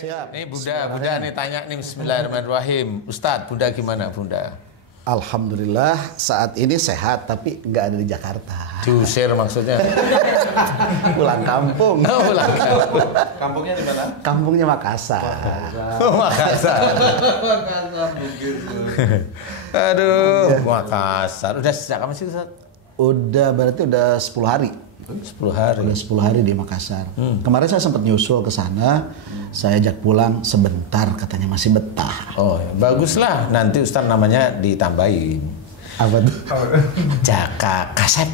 Siap. Nih Bunda nih tanya nih Bismillahirrahmanirrahim. Ustadz, Bunda gimana Bunda? Alhamdulillah saat ini sehat tapi nggak ada di Jakarta. Diusir maksudnya? Pulang kampung. Oh, pulang kampung. Kampungnya di mana? Kampungnya Makassar. Makassar. Makassar begitu. Aduh, Makassar. Udah sejak kapan sih Ustadz? Udah berarti udah 10 hari. 10 hari. Udah 10 hari di Makassar. Kemarin saya sempat nyusul ke sana. Saya ajak pulang sebentar, katanya masih betah. Oh, ya. Baguslah. Nanti Ustadz namanya ditambahin. Apa tuh? Jaka Kasep.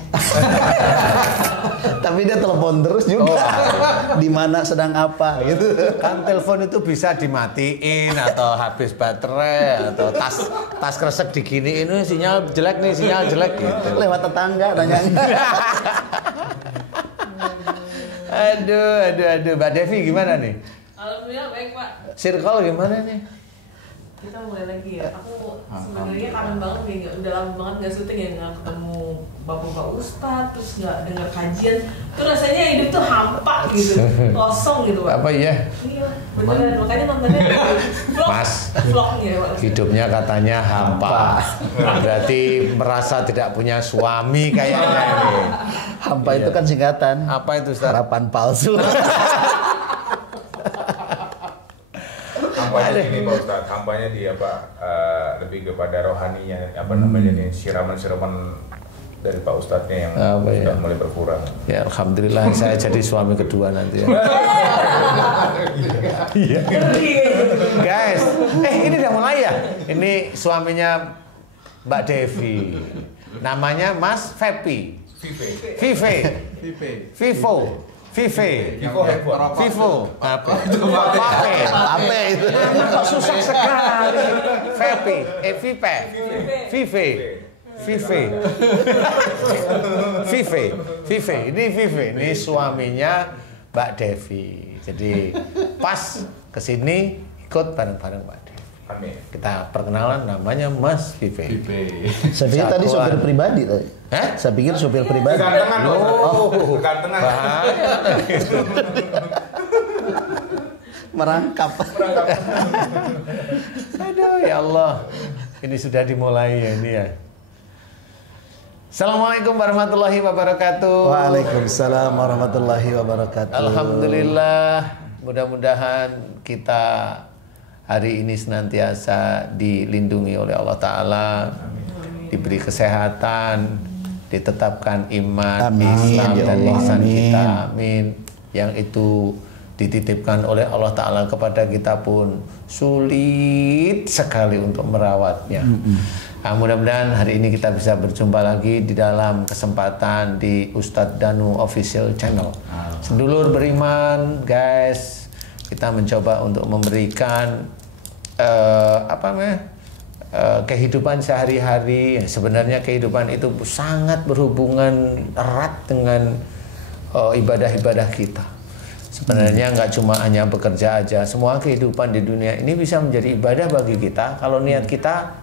Tapi dia telepon terus juga. Oh, di mana sedang apa gitu. Kan telepon itu bisa dimatiin atau habis baterai atau tas kresek diginiin ini sinyal jelek gitu. Lewat tetangga nanya. Aduh, Mbak Devi gimana nih? Alhamdulillah baik Pak. Circle gimana nih? Kita mulai lagi ya. Aku sebenarnya kangen banget nih, udah lama banget nggak syuting ya, nggak ketemu bapak Ustadz, terus nggak dengar kajian. Tuh rasanya hidup tuh hampa gitu, kosong gitu Pak. Apa iya? Iya, beneran. Makanya nontonnya vlog, Mas, vlognya Pak. hidupnya katanya hampa. Berarti merasa tidak punya suami kayaknya ini. Hampa itu kan singkatan. Apa itu Ustaz? Harapan palsu. Hampanya ini Pak Ustadz, hampanya di apa lebih kepada rohaninya, apa namanya nih, siraman-siraman dari Pak Ustadznya yang Apa ya? sudah mulai berkurang. Ya Alhamdulillah saya jadi suami kedua nanti ya. Iya. Guys, ini udah mulai ya? Ini suaminya Mbak Devi. Namanya Mas Fepi. Vive. Vivo. Apa itu? Kok susah sekali. Fepi, Vive. Ini suaminya Mbak Devi. Jadi pas kesini ikut bareng-bareng Mbak Devi. Amin. Kita perkenalan namanya Mas Vive. Saya pikir tadi Jagoan. supir pribadi tadi. Saya pikir supir pribadi. Kegantengan loh. Kegantengan. Merangkap. Aduh ya Allah. Ini sudah dimulai ya ini ya. Assalamualaikum warahmatullahi wabarakatuh. Waalaikumsalam warahmatullahi wabarakatuh. Alhamdulillah. Mudah-mudahan kita hari ini senantiasa dilindungi oleh Allah Ta'ala, diberi kesehatan, ditetapkan iman, Amin, Islam ya dan Allah, ihsan amin. kita, amin. Yang itu dititipkan oleh Allah Ta'ala kepada kita pun sulit sekali untuk merawatnya. Nah, mudah-mudahan hari ini kita bisa berjumpa lagi di dalam kesempatan di Ustadz Danu Official Channel. Sedulur beriman, guys, kita mencoba untuk memberikan kehidupan sehari-hari. Sebenarnya kehidupan itu sangat berhubungan erat dengan ibadah-ibadah kita. Sebenarnya nggak cuma hanya bekerja aja, semua kehidupan di dunia ini bisa menjadi ibadah bagi kita kalau niat kita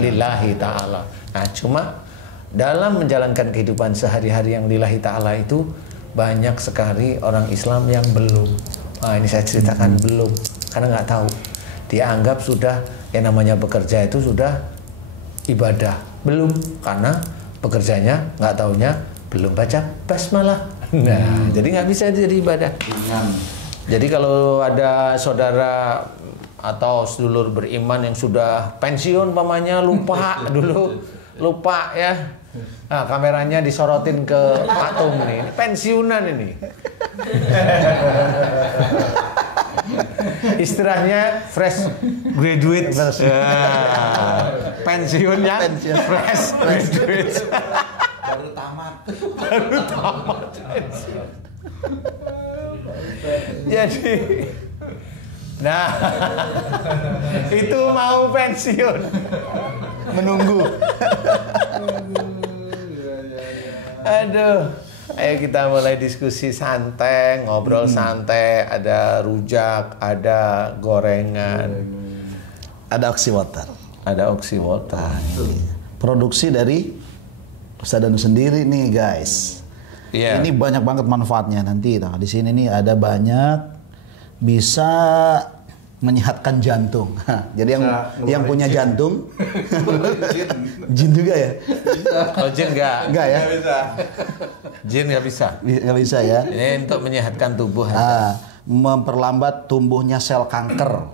lillahi ta'ala. Nah, cuma dalam menjalankan kehidupan sehari-hari yang lillahi ta'ala itu banyak sekali orang Islam yang belum. Nah, ini saya ceritakan belum, karena nggak tahu. Dia anggap sudah yang namanya bekerja itu sudah ibadah. Belum, karena bekerjanya nggak taunya belum baca basmalah. Nah, jadi nggak bisa jadi ibadah. Jadi kalau ada saudara atau sedulur beriman yang sudah pensiun pamannya lupa dulu, lupa ya. Nah, kameranya disorotin ke patung nih. Ini pensiunan ini. Istilahnya fresh graduate. Pensiunnya fresh graduate. Baru tamat. Jadi, nah, itu mau pensiun. Menunggu. Aduh, ayo kita mulai diskusi santai, ngobrol santai. Ada rujak, ada gorengan, Ada oxy water. ada oxy water. Produksi dari Ustadz Danu sendiri nih guys. Iya. Ini banyak banget manfaatnya nanti. Nah, di sini nih ada banyak, bisa menyehatkan jantung. Jadi yang punya jin. jantung, jin juga ya? Oh, jin enggak ya? bisa. Jin nggak bisa. Nggak bisa ya? Ini untuk menyehatkan tubuh aja. Memperlambat tumbuhnya sel kanker,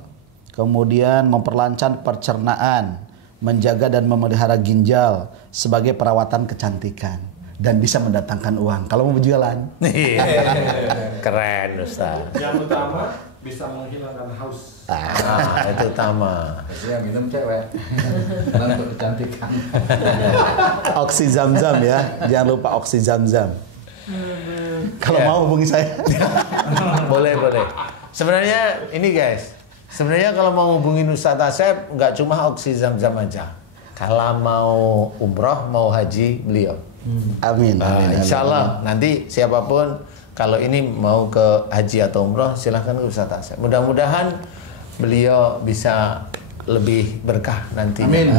kemudian memperlancar pencernaan, menjaga dan memelihara ginjal sebagai perawatan kecantikan, dan bisa mendatangkan uang kalau mau berjualan. Keren Ustaz. Yang utama bisa menghilangkan haus. Itu utama. Biasanya minum cewek. Karena untuk kecantikan. Oksi Zam-Zam ya, jangan lupa oksi Zam-Zam. Kalau mau hubungi saya. Boleh. Sebenarnya ini guys, sebenarnya kalau mau hubungin Ustadz Asep nggak cuma oksi Zam-Zam aja. Kalau mau umroh, mau haji, beliau. Amin. Insya Allah nanti siapapun kalau ini mau ke haji atau umroh silahkan ke Ustadz Asep. Mudah-mudahan beliau bisa lebih berkah nanti. Amin.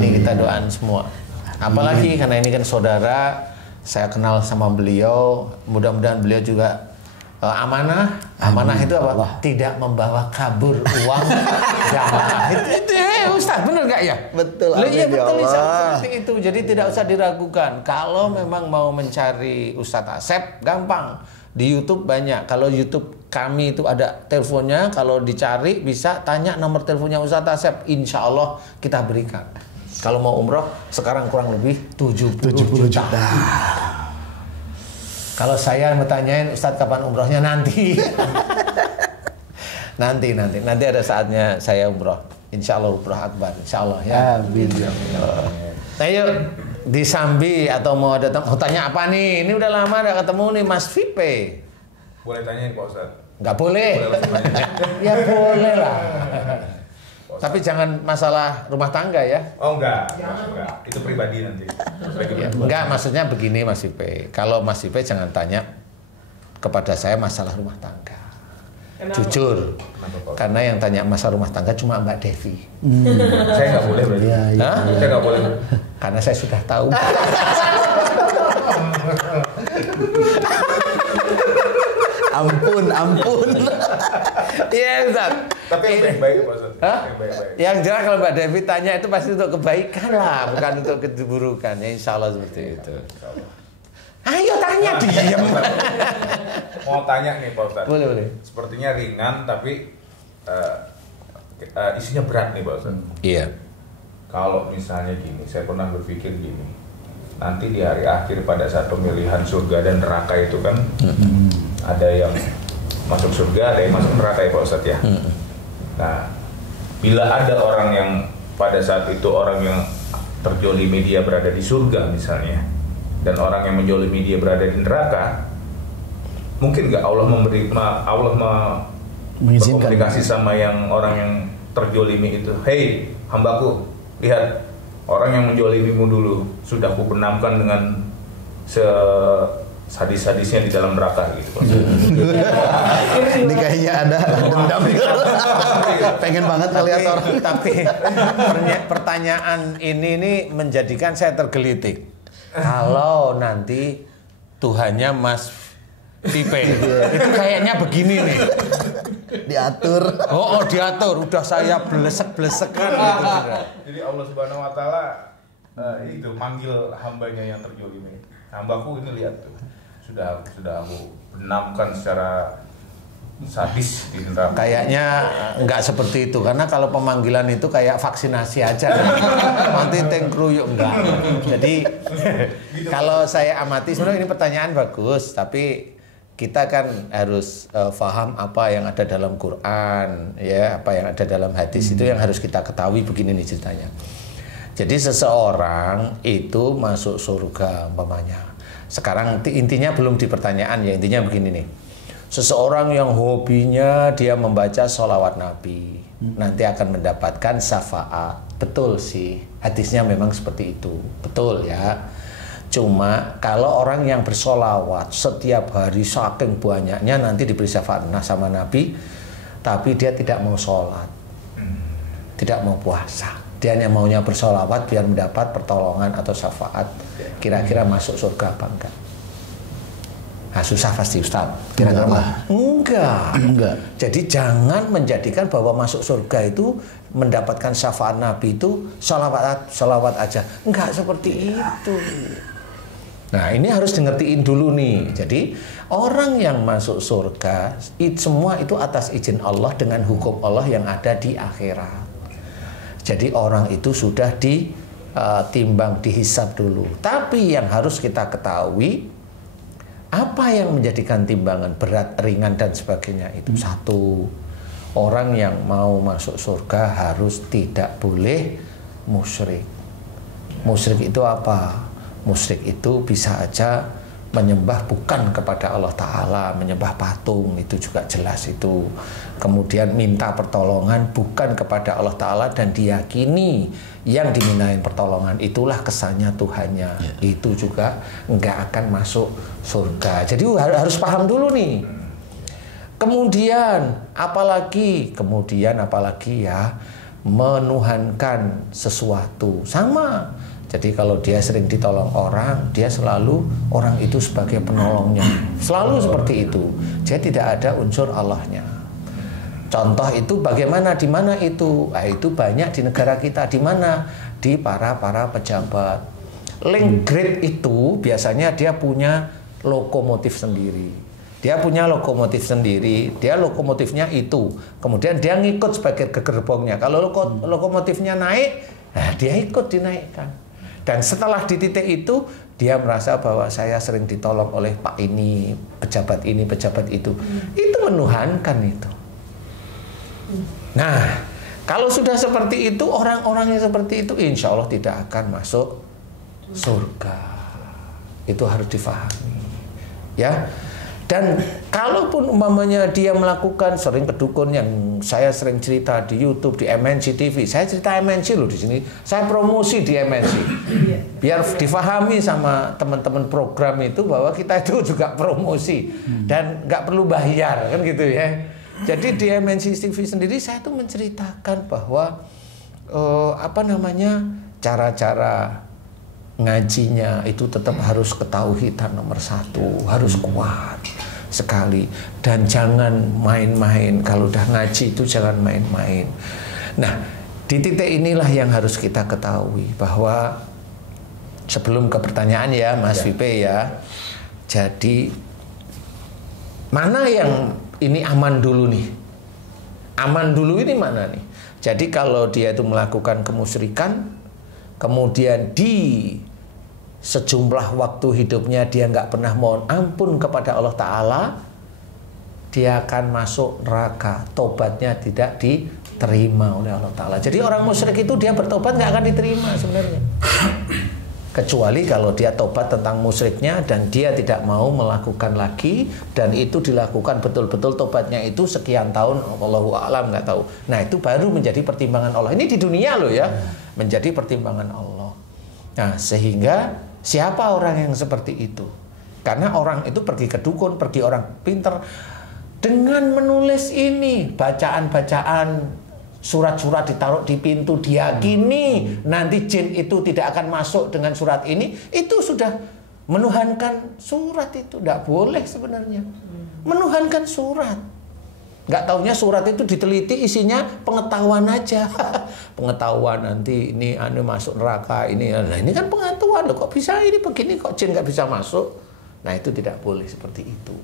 Ini kita doain semua. Apalagi karena ini kan saudara, saya kenal sama beliau. Mudah-mudahan beliau juga amanah. Amanah itu apa? Allah. Tidak membawa kabur uang jamaah. Itu ya Ustaz, bener nggak ya? Betul. Iya Amin, ya betul Ustaz, Allah. seperti itu. Jadi tidak usah diragukan. Kalau memang mau mencari Ustadz Asep, gampang. Di YouTube banyak. Kalau YouTube kami itu ada teleponnya. Kalau dicari bisa tanya nomor teleponnya Ustadz Asep. Insya Allah kita berikan. Kalau mau umroh sekarang kurang lebih 70 juta. Kalau saya mau tanyain Ustadz kapan umrohnya nanti. nanti ada saatnya saya umroh. Insya Allah umroh akbar. Insya Allah ya. Amin. Nah yuk di Sambi atau mau tanya apa nih? Ini udah lama gak ketemu nih Mas Vipe. Boleh tanyain Pak Ustadz? Nggak boleh. Boleh langsung tanya. Ya boleh lah. Tapi jangan masalah rumah tangga ya. Oh enggak. Itu pribadi nanti. Ya, enggak, maksudnya begini Mas Vipe. Kalau Mas Vipe jangan tanya kepada saya masalah rumah tangga. Kenapa? Jujur. Kenapa, Pak? Karena yang tanya masalah rumah tangga cuma Mbak Devi. Saya nggak boleh berarti. Iya, iya. Hah? Saya nggak boleh. Karena saya sudah tahu. Ampun. Iya Ustaz. Tapi yang baik-baik Pak Ustadz. Hah? Yang baik-baik. Yang jelas kalau Mbak Devi tanya itu pasti untuk kebaikan lah, bukan untuk keburukan. Ya insya Allah seperti itu. Ayo tanya diam. Mau tanya nih Pak Ustadz. Boleh. Sepertinya ringan tapi isinya berat nih Pak Ustadz. Iya. Kalau misalnya gini, saya pernah berpikir gini. Nanti di hari akhir pada saat pemilihan surga dan neraka itu kan ada yang masuk surga, ada yang masuk neraka ya Pak Ustadz ya. Nah, bila ada orang yang pada saat itu orang yang terjolimi dia berada di surga misalnya, dan orang yang menjolimi dia berada di neraka, mungkin nggak Allah Mengizinkan. berkomunikasi sama yang orang yang terjolimi itu, hei hambaku, lihat orang yang menjolimimu dulu sudah kubenamkan dengan sadis-sadisnya di dalam neraka gitu. Ini kayaknya ada dendam. Pengen banget ngeliat orang. Tapi pertanyaan ini menjadikan saya tergelitik. Kalau nanti Tuhannya Mas Pipe itu kayaknya begini nih. Diatur. Oh diatur, udah saya blesek-blesekan gitu. Jadi Allah Subhanahu Wa Taala itu manggil hambanya yang terjolimi. Hambaku ini lihat tuh, sudah aku benamkan secara sadis di neraka. Kayaknya nggak seperti itu, karena kalau pemanggilan itu kayak vaksinasi aja. Nanti tengkruyuk enggak. Jadi kalau saya amati sebenarnya ini pertanyaan bagus, tapi kita kan harus paham apa yang ada dalam Quran, ya, apa yang ada dalam hadis itu yang harus kita ketahui. Begini nih ceritanya. Jadi seseorang itu masuk surga umpamanya. Sekarang intinya belum di pertanyaan ya, intinya begini nih. Seseorang yang hobinya dia membaca sholawat Nabi nanti akan mendapatkan syafaat. Betul sih, hadisnya memang seperti itu, betul ya. Cuma kalau orang yang bersolawat setiap hari saking banyaknya nanti diberi syafaat sama Nabi, tapi dia tidak mau sholat, tidak mau puasa, dia hanya maunya bersolawat biar mendapat pertolongan atau syafaat. Kira-kira masuk surga apa enggak? Nah, susah pasti Ustaz. Kira-kira enggak. Jadi jangan menjadikan bahwa masuk surga itu mendapatkan syafaat Nabi itu salawat aja. Enggak seperti itu. Nah, ini harus ngertiin dulu nih. Jadi orang yang masuk surga semua itu atas izin Allah dengan hukum Allah yang ada di akhirat. Jadi orang itu sudah ditimbang, dihisab dulu. Tapi yang harus kita ketahui, apa yang menjadikan timbangan berat, ringan dan sebagainya itu satu, orang yang mau masuk surga harus tidak boleh musyrik. Musyrik itu apa? Musyrik itu bisa aja menyembah bukan kepada Allah Ta'ala, menyembah patung, itu juga jelas itu. Kemudian minta pertolongan bukan kepada Allah Ta'ala dan diyakini yang diminain pertolongan itulah kesannya Tuhannya, itu juga nggak akan masuk surga. Jadi harus paham dulu nih. Kemudian apalagi ya, menuhankan sesuatu sama. Jadi kalau dia sering ditolong orang, dia selalu orang itu sebagai penolongnya. Selalu seperti itu. Jadi tidak ada unsur Allahnya. Contoh itu bagaimana, di mana itu? Nah, itu banyak di negara kita. Di mana? Di para pejabat. Link grade itu biasanya dia punya lokomotif sendiri. Dia punya lokomotif sendiri. Dia lokomotifnya itu. Kemudian dia ngikut sebagai gerbongnya. Kalau lokomotifnya naik, nah dia ikut dinaikkan. Dan setelah di titik itu, dia merasa bahwa saya sering ditolong oleh Pak ini, pejabat itu. Itu menuhankan itu. Nah, kalau sudah seperti itu, orang-orang yang seperti itu, insya Allah tidak akan masuk surga. Itu harus difahami. Ya. Dan kalaupun umpamanya dia melakukan sering kedukun yang saya sering cerita di YouTube, di MNC TV, saya cerita MNC loh di sini, saya promosi di MNC, biar difahami sama teman-teman program itu bahwa kita itu juga promosi dan nggak perlu bayar kan gitu ya. Jadi di MNC TV sendiri saya tuh menceritakan bahwa cara-cara ngajinya itu tetap harus ketauhidan nomor satu, harus kuat sekali, dan jangan main-main. Kalau udah ngaji itu jangan main-main. Nah, di titik inilah yang harus kita ketahui bahwa sebelum ke pertanyaan ya Mas Vipe ya, jadi mana yang ini aman dulu nih? Aman dulu ini mana nih? Jadi kalau dia itu melakukan kemusyrikan, kemudian di sejumlah waktu hidupnya dia nggak pernah mohon ampun kepada Allah Ta'ala, dia akan masuk neraka, tobatnya tidak diterima oleh Allah Ta'ala. Jadi orang musyrik itu dia bertobat nggak akan diterima sebenarnya, kecuali kalau dia tobat tentang musyriknya dan dia tidak mau melakukan lagi, dan itu dilakukan betul-betul tobatnya itu sekian tahun, Allahu a'lam, nggak tahu. Nah itu baru menjadi pertimbangan Allah. Ini di dunia loh ya, menjadi pertimbangan Allah. Nah sehingga siapa orang yang seperti itu? Karena orang itu pergi ke dukun, pergi orang pinter, dengan menulis ini bacaan-bacaan, surat-surat ditaruh di pintu, diyakini nanti jin itu tidak akan masuk dengan surat ini, itu sudah menuhankan surat. Itu tidak boleh sebenarnya, menuhankan surat. Nggak taunya surat itu diteliti isinya pengetahuan aja. Pengetahuan nanti ini masuk neraka ini. Nah ini kan pengetahuan loh, kok bisa ini begini, kok jin nggak bisa masuk. Nah itu tidak boleh seperti itu.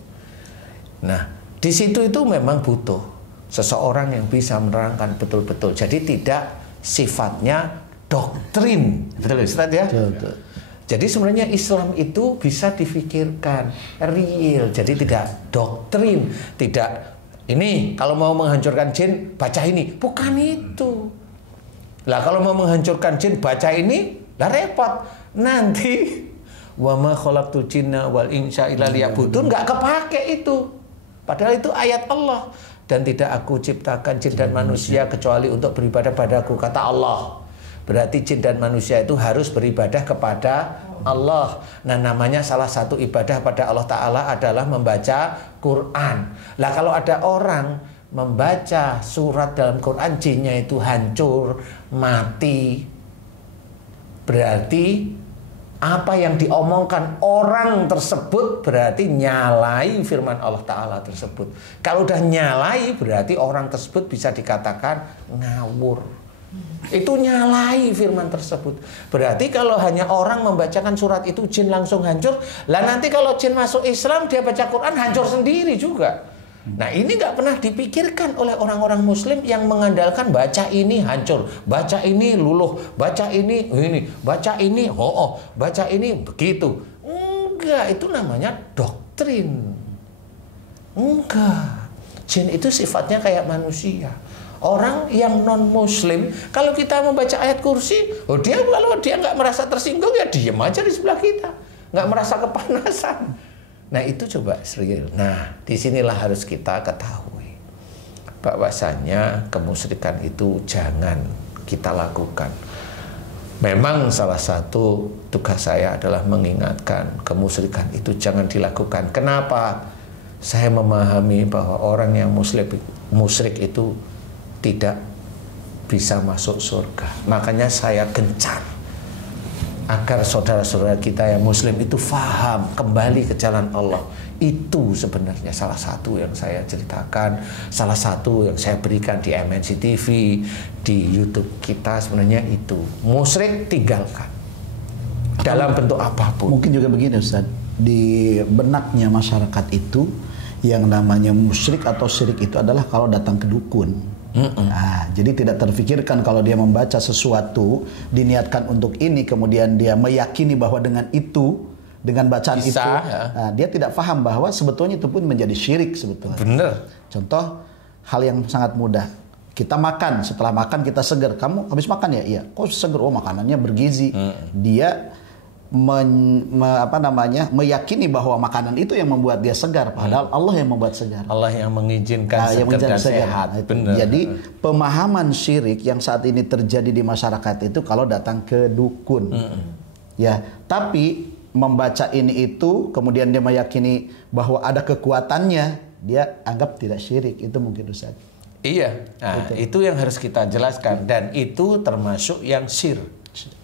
Nah di situ itu memang butuh seseorang yang bisa menerangkan betul-betul. Jadi tidak sifatnya doktrin. Betul Ustaz ya? Betul. Jadi sebenarnya Islam itu bisa difikirkan real. Jadi tidak doktrin, tidak ini kalau mau menghancurkan jin baca ini, bukan itu. Lah kalau mau menghancurkan jin baca ini, lah repot. Nanti wa ma khalaqtul jinna wal insa illa liya'budun, enggak kepake itu. Padahal itu ayat Allah, dan tidak aku ciptakan jin dan manusia kecuali untuk beribadah padaku, kata Allah. Berarti jin dan manusia itu harus beribadah kepada Allah. Nah namanya salah satu ibadah pada Allah Ta'ala adalah membaca Quran. Lah kalau ada orang membaca surat dalam Quran, jinnya itu hancur, mati, berarti apa yang diomongkan orang tersebut berarti nyalai firman Allah Ta'ala tersebut. Kalau udah nyalai berarti orang tersebut bisa dikatakan ngawur. Itu nyalai firman tersebut. Berarti kalau hanya orang membacakan surat itu jin langsung hancur. Lah nanti kalau jin masuk Islam dia baca Quran hancur sendiri juga. Nah ini nggak pernah dipikirkan oleh orang-orang Muslim yang mengandalkan baca ini hancur, baca ini luluh, baca ini, baca ini, baca ini begitu. Enggak, itu namanya doktrin. Enggak, jin itu sifatnya kayak manusia. Orang yang non Muslim, kalau kita membaca ayat kursi, dia kalau dia nggak merasa tersinggung ya diam aja di sebelah kita, nggak merasa kepanasan. Nah itu coba serius. Nah disinilah harus kita ketahui bahwasanya kemusyrikan itu jangan kita lakukan. Memang salah satu tugas saya adalah mengingatkan kemusyrikan itu jangan dilakukan. Kenapa? Saya memahami bahwa orang yang musyrik itu tidak bisa masuk surga. Makanya saya gencar agar saudara-saudara kita yang Muslim itu faham kembali ke jalan Allah. Itu sebenarnya salah satu yang saya ceritakan, salah satu yang saya berikan di MNC TV, di YouTube kita sebenarnya itu. Musyrik tinggalkan dalam bentuk apapun. Mungkin juga begini Ustaz, di benaknya masyarakat itu yang namanya musyrik atau syirik itu adalah kalau datang ke dukun. Nah, jadi tidak terfikirkan kalau dia membaca sesuatu diniatkan untuk ini, kemudian dia meyakini bahwa dengan itu, dengan bacaan bisa, itu, ya. Nah, dia tidak paham bahwa sebetulnya itu pun menjadi syirik sebetulnya. Bener. Contoh hal yang sangat mudah. Kita makan, setelah makan kita seger. Kamu habis makan ya? Iya. Kok seger? Oh makanannya bergizi. Dia meyakini bahwa makanan itu yang membuat dia segar, padahal Allah yang membuat segar. Allah yang mengizinkan segar dan sehat. Benar. Jadi pemahaman syirik yang saat ini terjadi di masyarakat itu kalau datang ke dukun, ya. Tapi membaca ini itu, kemudian dia meyakini bahwa ada kekuatannya, dia anggap tidak syirik. Itu mungkin Ustaz. Iya. Nah, itu yang harus kita jelaskan, dan itu termasuk yang sir.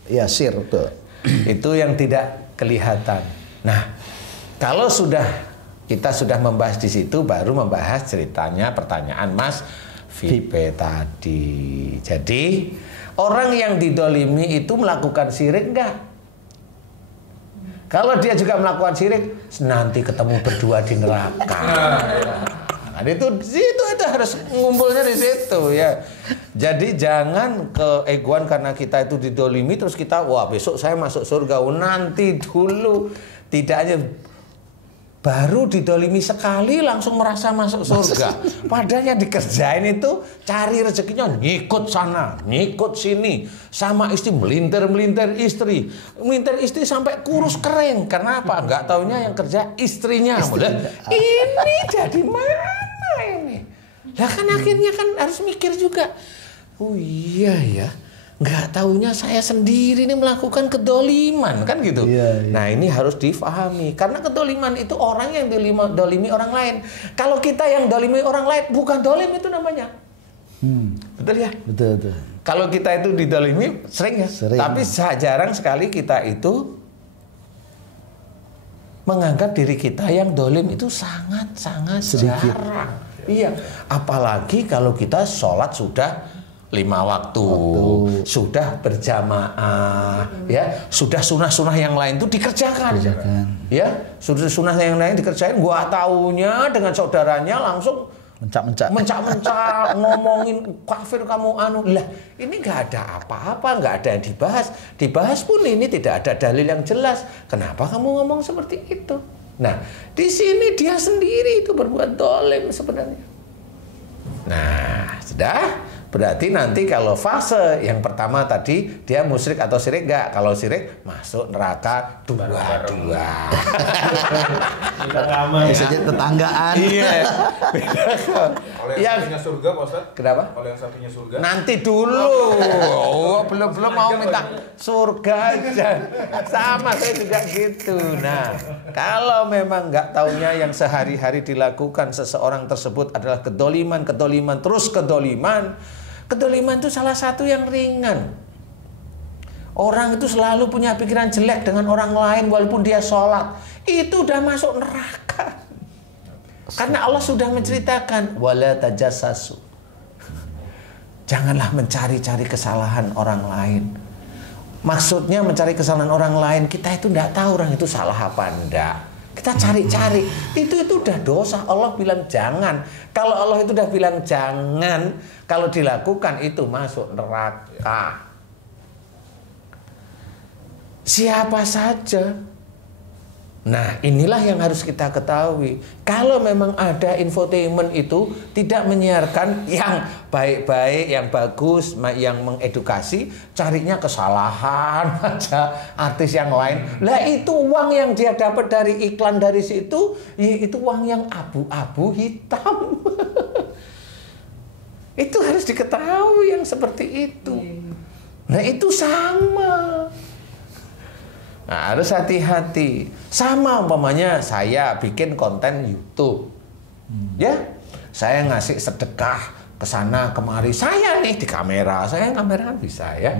Ya sir betul. Itu yang tidak kelihatan. Nah, kalau kita sudah membahas di situ, baru membahas ceritanya pertanyaan Mas Vipe tadi. Jadi orang yang didolimi itu melakukan syirik enggak? Kalau dia juga melakukan syirik, nanti ketemu berdua di neraka. Nah, itu harus ngumpulnya di situ ya. Jadi jangan keegoan karena kita itu didolimi terus kita wah besok saya masuk surga. Nanti dulu, tidak hanya baru didolimi sekali langsung merasa masuk surga. Padahal yang dikerjain itu cari rezekinya ngikut sana, ngikut sini, sama istri melintir istri sampai kurus kering. Kenapa? Nggak taunya yang kerja istrinya. Ini jadi mana ini? Lah kan akhirnya kan harus mikir juga. Oh iya ya, nggak taunya saya sendiri ini melakukan kedoliman kan gitu. Iya. Nah ini harus difahami karena kedoliman itu orang yang dolimi orang lain. Kalau kita yang dolimi orang lain bukan dolim itu namanya. Betul ya? Betul. Kalau kita itu didolimi sering ya. Sering. Tapi jarang sekali kita itu menganggap diri kita yang dolim itu sangat sedikit. jarang. Iya, apalagi kalau kita sholat sudah 5 waktu, sudah berjamaah, ya, sudah sunah-sunah yang lain itu dikerjakan. Ya, sudah sunah yang lain dikerjain. Gua taunya dengan saudaranya langsung mencak-mencak ngomongin kafir kamu lah. Ini nggak ada apa-apa, nggak ada yang dibahas pun ini tidak ada dalil yang jelas. Kenapa kamu ngomong seperti itu? Nah, di sini dia sendiri itu berbuat dolim sebenarnya. Nah, sudah. Berarti nanti kalau fase yang pertama tadi dia musyrik atau syirik enggak? Kalau syirik masuk neraka dua-dua. Bisa jadi tetanggaan. Iya. Kalau yang satunya surga, Pak Ustaz? Kenapa? Kalau yang satunya surga? Nanti dulu. Oh, belum mau minta surga aja. Sama saya juga gitu. Nah, kalau memang nggak taunya yang sehari-hari dilakukan seseorang tersebut adalah kedoliman, kedoliman itu salah satu yang ringan. Orang itu selalu punya pikiran jelek dengan orang lain walaupun dia sholat. Itu udah masuk neraka. Karena Allah sudah menceritakan wala tajassasu. Janganlah mencari-cari kesalahan orang lain. Maksudnya mencari kesalahan orang lain, kita itu tidak tahu orang itu salah apa enggak. Kita cari-cari, itu udah dosa. Allah bilang jangan. Kalau Allah itu udah bilang jangan, kalau dilakukan itu masuk neraka. Siapa saja. Nah, inilah yang harus kita ketahui. Kalau memang ada infotainment itu tidak menyiarkan yang baik-baik, yang bagus, yang mengedukasi, carinya kesalahan aja artis yang lain. Lah itu uang yang dia dapat dari iklan dari situ, ya itu uang yang abu-abu hitam. Itu harus diketahui yang seperti itu. Nah, itu sama. Nah, harus hati-hati. Sama umpamanya saya bikin konten YouTube. Ya, saya ngasih sedekah ke sana kemari. Saya nih di kamera, saya kamera kan bisa ya.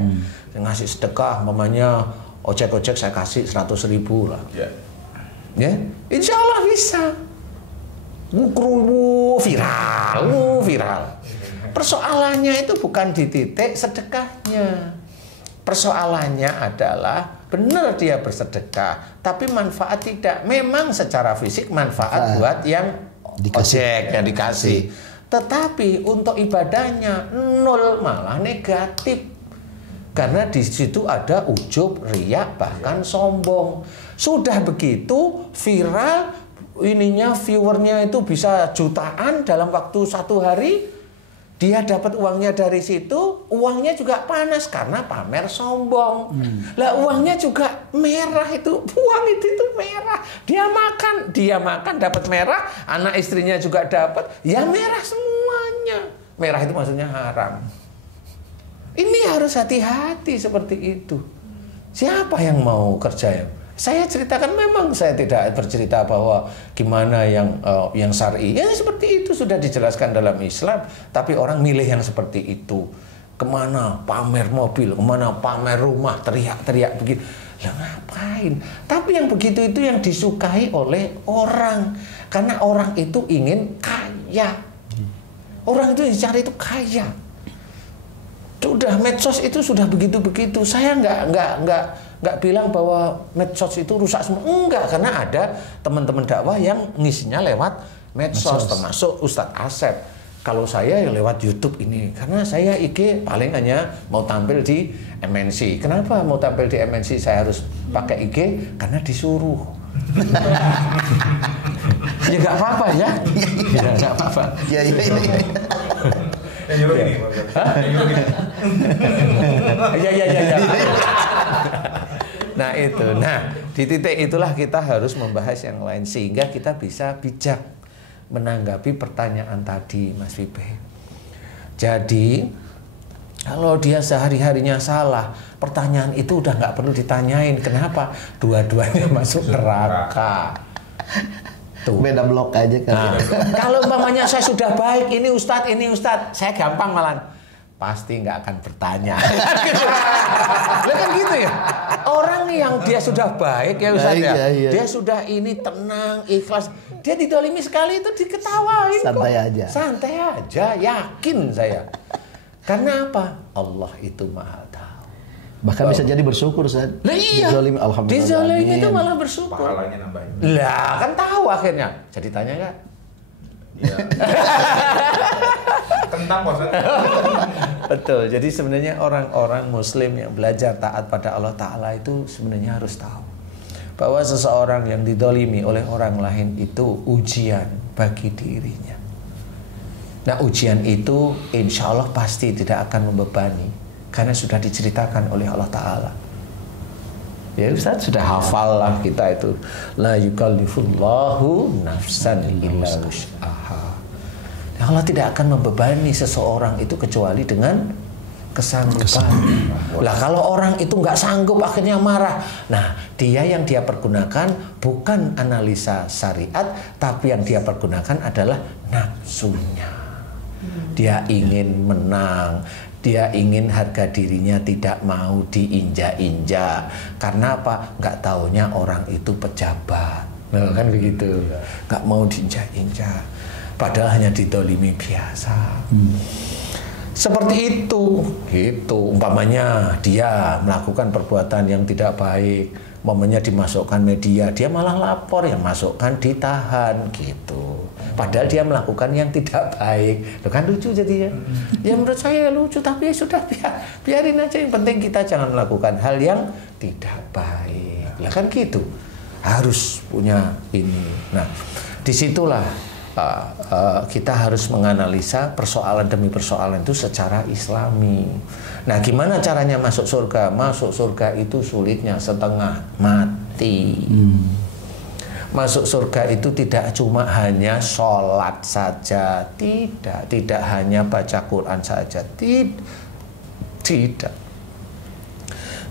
Saya ngasih sedekah umpamanya ojek-ojek saya kasih 100.000 lah. Ya, insya Allah bisa. Viral. Persoalannya itu bukan di titik sedekahnya. Persoalannya adalah benar dia bersedekah, tapi manfaat tidak. Memang secara fisik manfaat buat yang ojek yang dikasih. Tetapi untuk ibadahnya nol, malah negatif. Karena di situ ada ujub, riya, bahkan sombong. Sudah begitu viral, ininya viewernya itu bisa jutaan dalam waktu 1 hari. Dia dapat uangnya dari situ, uangnya juga panas karena pamer sombong. Lah uangnya juga merah itu, uang itu merah. Dia makan dapat merah, anak istrinya juga dapat, ya merah semuanya. Merah itu maksudnya haram. Ini harus hati-hati seperti itu. Siapa yang mau kerja? Saya ceritakan, memang saya tidak bercerita bahwa gimana yang syar'i. Ya seperti itu sudah dijelaskan dalam Islam. Tapi orang milih yang seperti itu. Kemana pamer mobil, kemana pamer rumah, teriak-teriak begitu. Lah ngapain? Tapi yang begitu itu yang disukai oleh orang. Karena orang itu ingin kaya. Orang itu dicari itu kaya. Sudah medsos itu sudah begitu-begitu. Saya nggak bilang bahwa medsos itu rusak semua. Enggak, karena ada teman-teman dakwah yang ngisinya lewat medsos. Termasuk Ustadz Asep. Kalau saya ya lewat YouTube ini, karena saya IG paling hanya mau tampil di MNC. Kenapa mau tampil di MNC saya harus pakai IG? Karena disuruh. Ya nggak apa-apa ya. Ya nggak apa-apa. Ya. Yang nyuruh ini. Ya. Nah itu, di titik itulah kita harus membahas yang lain sehingga kita bisa bijak menanggapi pertanyaan tadi, Mas Vibe. Jadi kalau dia sehari-harinya salah, pertanyaan itu udah nggak perlu ditanyain. Kenapa? Dua-duanya masuk neraka. Tuh. Beda blok aja kan. Nah, kalau umpamanya saya sudah baik, ini Ustadz, saya gampang malah. Pasti nggak akan bertanya. Lihat kan gitu ya. Orang yang dia sudah baik ya Ustadz ya. Iya. Dia sudah ini tenang, ikhlas. Dia didolimi sekali itu diketawain. Santai aja, yakin saya. Karena apa? Allah itu maha tahu. Bahkan bisa jadi bersyukur Ustaz. Nah iya. Dizalimi, alhamdulillah. Dizalimi itu malah bersyukur. Pahalanya nambahin. Lah kan tahu akhirnya. Jadi tanya nggak? Iya. Tentang Ustaz. Betul. Jadi sebenarnya orang-orang Muslim yang belajar taat pada Allah Ta'ala itu sebenarnya harus tahu bahwa seseorang yang didolimi oleh orang lain itu ujian bagi dirinya. Nah ujian itu insya Allah pasti tidak akan membebani. Karena sudah diceritakan oleh Allah Ta'ala. Ya Ustaz sudah hafal lah kita itu. La yukallifullahu nafsan illa wus'aha. Allah tidak akan membebani seseorang itu kecuali dengan kesanggupan. Lah kalau orang itu nggak sanggup akhirnya marah. Nah dia yang dia pergunakan bukan analisa syariat, tapi yang dia pergunakan adalah nafsunya. Dia ingin menang. Dia ingin harga dirinya tidak mau diinjak-injak. Karena apa? Nggak taunya orang itu pejabat. Nah, kan begitu. Nggak mau diinjak-injak. Padahal hanya ditolimi biasa. Seperti itu, gitu. Umpamanya dia melakukan perbuatan yang tidak baik, umpamanya dimasukkan media, dia malah lapor, yang masukkan ditahan, gitu. Padahal dia melakukan yang tidak baik, itu kan lucu jadinya. Ya menurut saya lucu, tapi ya sudah biarin aja. Yang penting kita jangan melakukan hal yang tidak baik. Lah kan gitu, harus punya ini. Nah, disitulah kita harus menganalisa persoalan demi persoalan itu secara islami. Nah, gimana caranya masuk surga? Masuk surga itu sulitnya setengah mati. Masuk surga itu tidak cuma hanya sholat saja, tidak hanya baca Quran saja, tidak.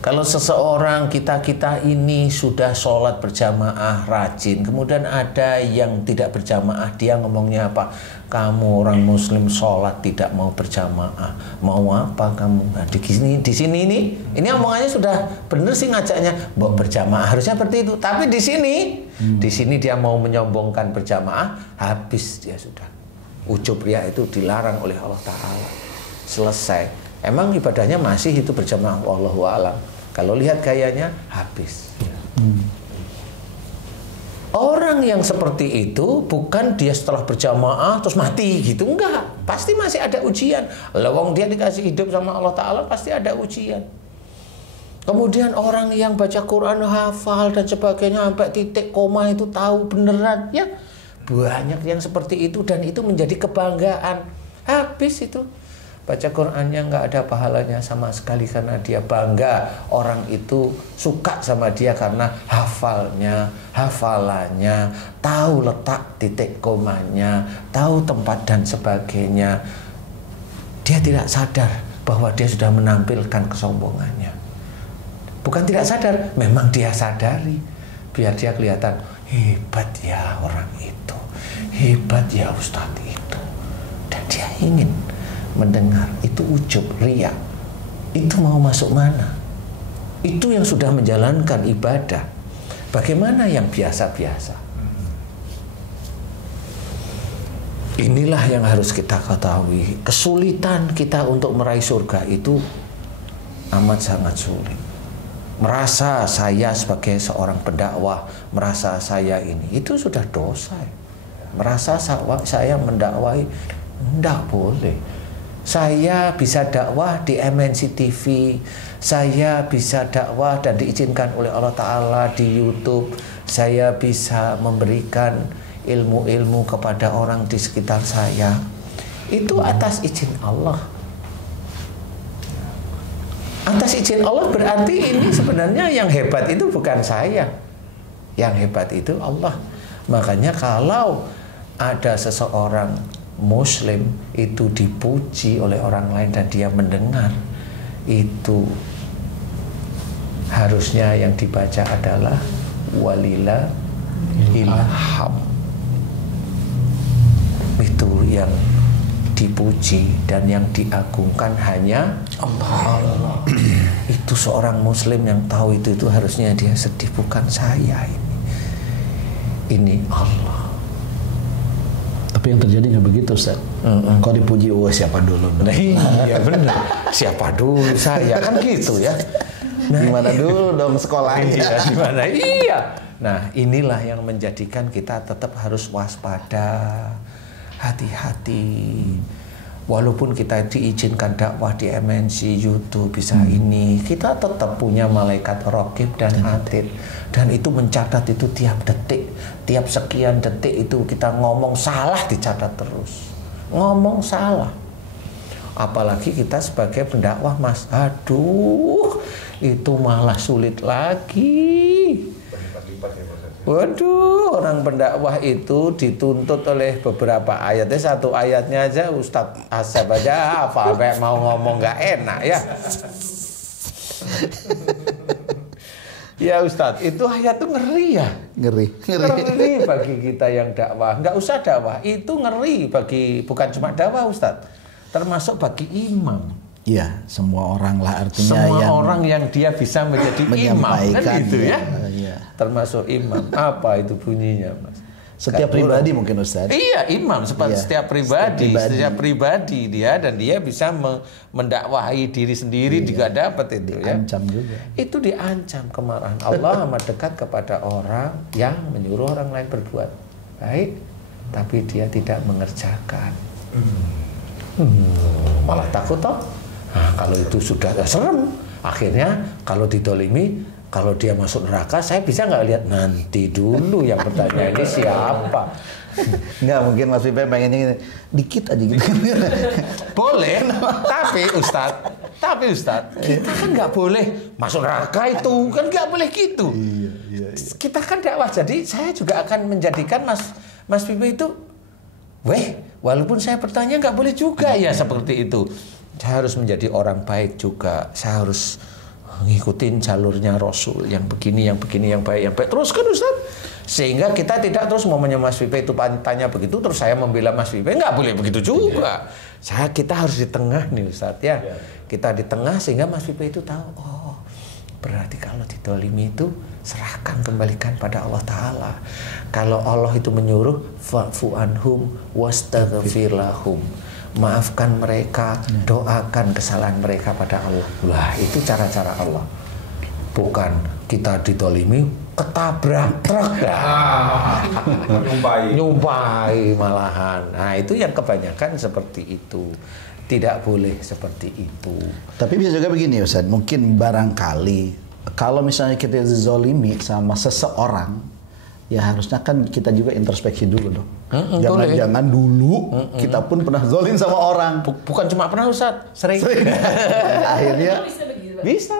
Kalau seseorang kita ini sudah sholat berjamaah rajin, kemudian ada yang tidak berjamaah, dia ngomongnya apa? Kamu orang Muslim sholat tidak mau berjamaah, mau apa kamu? Nah, di sini ini omongannya sudah bener sih ngajaknya, mau berjamaah harusnya seperti itu. Tapi di sini dia mau menyombongkan berjamaah, habis dia sudah. Ujub riya itu dilarang oleh Allah Taala. Selesai. Emang ibadahnya masih itu berjamaah, wallahu a'lam. Kalau lihat gayanya, habis. Orang yang seperti itu bukan dia setelah berjamaah terus mati gitu, enggak. Pasti masih ada ujian. Lawang dia dikasih hidup sama Allah Ta'ala, pasti ada ujian. Kemudian orang yang baca Quran, hafal dan sebagainya, sampai titik koma itu tahu beneran, ya. Banyak yang seperti itu dan itu menjadi kebanggaan. Habis itu. Baca Qurannya nggak ada pahalanya sama sekali karena dia bangga orang itu suka sama dia karena hafalannya, tahu letak titik komanya, tahu tempat dan sebagainya. Dia tidak sadar bahwa dia sudah menampilkan kesombongannya. Bukan tidak sadar, memang dia sadari. Biar dia kelihatan, hebat ya orang itu, hebat ya ustadz itu. Dan dia ingin mendengar, itu ujub, riya. Itu mau masuk mana? Itu yang sudah menjalankan ibadah. Bagaimana yang biasa-biasa? Inilah yang harus kita ketahui. Kesulitan kita untuk meraih surga itu amat sangat sulit. Merasa saya sebagai seorang pendakwah, merasa saya ini, itu sudah dosa. Merasa saya mendakwai, tidak boleh. Saya bisa dakwah di MNC TV, saya bisa dakwah dan diizinkan oleh Allah Ta'ala di YouTube, saya bisa memberikan ilmu-ilmu kepada orang di sekitar saya. Itu atas izin Allah. Atas izin Allah berarti ini sebenarnya yang hebat itu bukan saya. Yang hebat itu Allah. Makanya kalau ada seseorang Muslim itu dipuji oleh orang lain dan dia mendengar, itu harusnya yang dibaca adalah walillah ilham. Itu yang dipuji dan yang diagungkan hanya Allah. Itu seorang Muslim yang tahu itu harusnya dia sedih, bukan saya ini Allah. Tapi yang terjadi nggak begitu, Ustaz. Kau dipuji, siapa dulu? Nah, iya benar. Siapa dulu saya kan gitu ya. Nah, gimana dulu dong sekolahnya? Iya, gimana? Iya. Nah, inilah yang menjadikan kita tetap harus waspada, hati-hati. Walaupun kita diizinkan dakwah di MNC, YouTube, bisa ini, kita tetap punya malaikat raqib dan atid. Dan itu mencatat itu tiap detik, tiap sekian detik itu kita ngomong salah dicatat terus. Ngomong salah. Apalagi kita sebagai pendakwah, Mas. Aduh, itu malah sulit lagi. Waduh, orang pendakwah itu dituntut oleh beberapa ayatnya. Satu ayatnya aja Ustadz Asep aja apa mau ngomong nggak enak ya. Ya Ustadz, itu ayat tuh ngeri ya. Ngeri bagi kita yang dakwah. Nggak usah dakwah, itu ngeri bagi, bukan cuma dakwah Ustadz, termasuk bagi imam. Iya, semua orang lah artinya. Semua orang yang dia bisa menjadi imam, kan gitu ya. Iya. Termasuk imam. Apa itu bunyinya, Mas? Setiap pribadi mungkin Ustaz. Iya, imam setiap pribadi dia, dan dia bisa mendakwahi diri sendiri juga dapat itu ya. Diancam juga. Itu diancam kemarahan Allah amat dekat kepada orang yang menyuruh orang lain berbuat baik tapi dia tidak mengerjakan. Malah takut toh. Nah, kalau itu sudah serem, akhirnya kalau didolimi, kalau dia masuk neraka, saya bisa nggak lihat? Nanti dulu yang bertanya ini siapa? Nggak, mungkin Mas Pipe pengennya dikit aja gitu. Boleh, tapi Ustadz, kita kan nggak boleh masuk neraka itu, kan nggak boleh gitu. Iya. Kita kan dakwah, jadi saya juga akan menjadikan Mas Pipe itu, walaupun saya bertanya nggak boleh juga ya seperti itu. Saya harus menjadi orang baik juga, saya harus ngikutin jalurnya Rasul yang begini, yang baik. Terus kan Ustaz, sehingga kita tidak terus momennya Mas Pipe itu tanya begitu terus saya membela Mas Pipe, nggak boleh begitu juga. Kita harus di tengah nih Ustaz ya. Kita di tengah sehingga Mas Pipe itu tahu, oh berarti kalau didolimi itu serahkan, kembalikan pada Allah Ta'ala. Kalau Allah itu menyuruh fa'fu anhum wastaghfir lahum, maafkan mereka, doakan kesalahan mereka pada Allah. Wah, itu cara-cara Allah. Bukan kita ditolimi, ketabrak truk. Nyumpai malahan. Nah, itu yang kebanyakan seperti itu. Tidak boleh seperti itu. Tapi bisa juga begini Ustaz, mungkin barangkali kalau misalnya kita dizolimi sama seseorang, ya harusnya kan kita juga introspeksi dulu dong. Jangan dulu kita pun pernah zolim sama orang. Bukan cuma pernah Ustaz, sering. Akhirnya bisa.